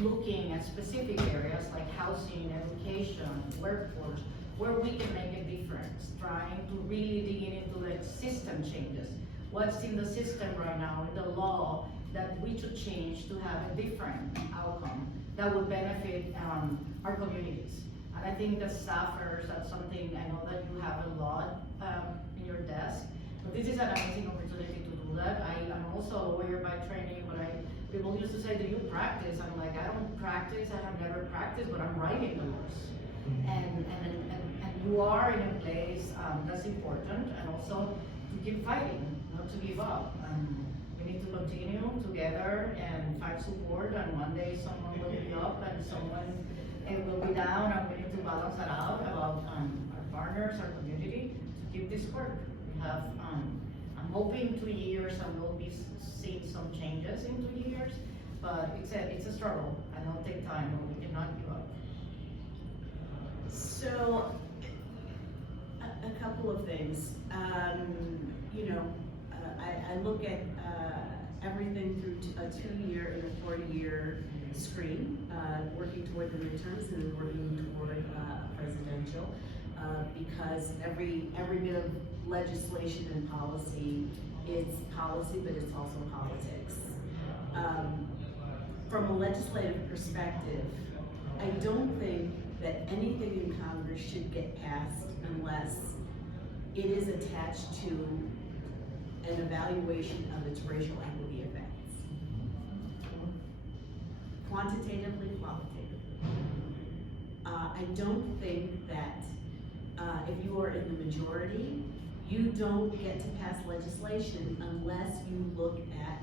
looking at specific areas like housing, education, workforce, where we can make a difference, trying to really dig into the system changes. What's in the system right now, in the law, that we should change to have a different outcome that would benefit our communities. And I think the staffers, that's something I know that you have a lot in your desk, but this is an amazing opportunity to do that. I'm also a lawyer by training, but people used to say, do you practice? I'm like, I don't practice, I have never practiced, but I'm writing the laws. And you are in a place that's important, and also to keep fighting, not to give up. We need to continue together and find support, and one day someone will be up and someone will be down, and we need to balance that out about our partners, our community, to keep this work. We have, I'm hoping 2 years and we'll be seeing some changes in 2 years, but it's a struggle, and it'll take time, but we cannot give up. So, a couple of things. I look at everything through a 2-year and a 4-year screen, working toward the midterms and then working toward presidential, because every bit of legislation and policy is policy, but it's also politics. From a legislative perspective, I don't think that anything in Congress should get passed unless it is attached to an evaluation of its racial equity effects. Quantitatively, qualitatively. I don't think that if you are in the majority, you don't get to pass legislation unless you look at,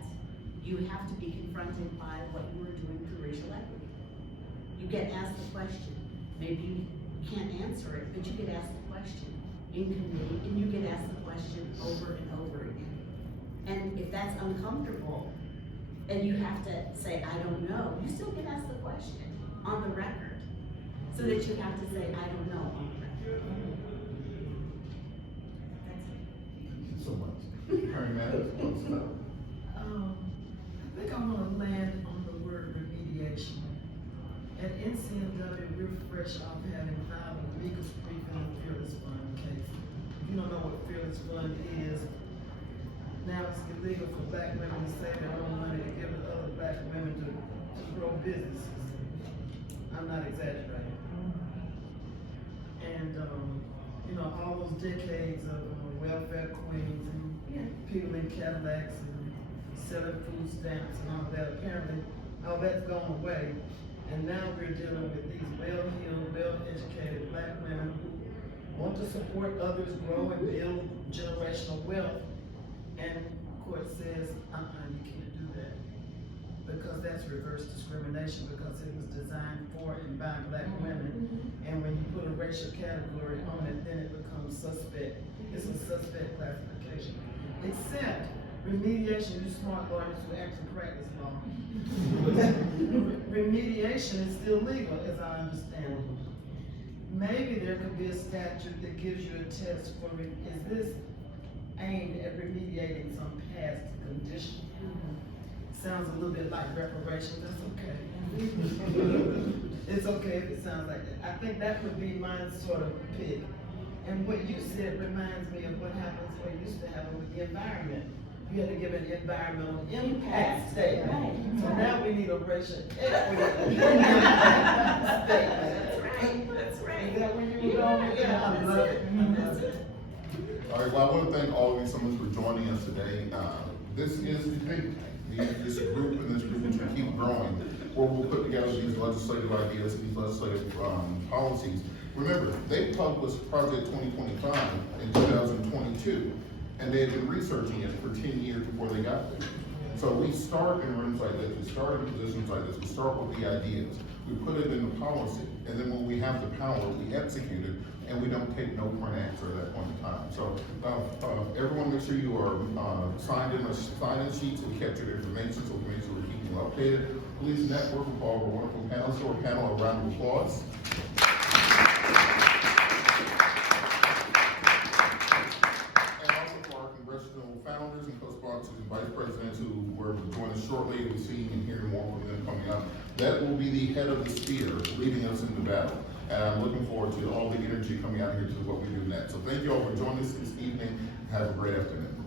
you have to be confronted by what you are doing to racial equity. You get asked the question. Maybe you can't answer it, but you get asked the question in committee, and you get asked the question over and over again. And if that's uncomfortable, and you have to say, I don't know, you still get asked the question on the record. So that you have to say, I don't know on the record. That's it. Thank you so much. Attorney Mathis, what's up? I think I'm gonna land on the word remediation. At NCNW, we're fresh off having filed an amicus brief in the Fearless Fund case. If you don't know what Fearless Fund is, now it's illegal for black women to save their own money to give to other black women to grow businesses. I'm not exaggerating. And, you know, all those decades of welfare queens and people in Cadillacs and selling food stamps and all that, apparently, all that's gone away. And now we're dealing with these well-heeled, well-educated black women who want to support others, grow and build generational wealth. And the court says, you can't do that. Because that's reverse discrimination, because it was designed for and by black women. And when you put a racial category on it, then it becomes suspect. It's a suspect classification. Except remediation, you smart lawyers who actually practice law. Remediation is still legal, as I understand it. Maybe there could be a statute that gives you a test for, is this aimed at remediating some past condition? Sounds a little bit like reparation, that's okay. It's okay if it sounds like that. I think that would be my sort of pick. And what you said reminds me of what happens, what used to happen with the environment. You had to give an environmental impact statement. Right. So now we need a racial equity impact statement. That's right. Is that where you were going with that? I love it. That's it. All right, well, I want to thank all of you so much for joining us today. This is the thing. This group and this group which will keep growing, where we'll put together these legislative ideas, these legislative policies. Remember, they published Project 2025 in 2022, and they had been researching it for 10 years before they got there. So we start in rooms like this, we start in positions like this, we start with the ideas, we put it into policy, and then when we have the power, we execute it, and we don't take no for an answer at that point in time. So everyone make sure you are signed in sign-in sheets, so we capture the information, so we make sure we're keeping you updated. Please network with all our wonderful panelists, so a panel, a round of applause. And also for our congressional founders and co-sponsors and vice presidents who will join us shortly, we'll see and hear more from them coming up. That will be the head of the spear leading us into battle. And I'm looking forward to all the energy coming out here to what we do next. So thank you all for joining us this evening. Have a great afternoon.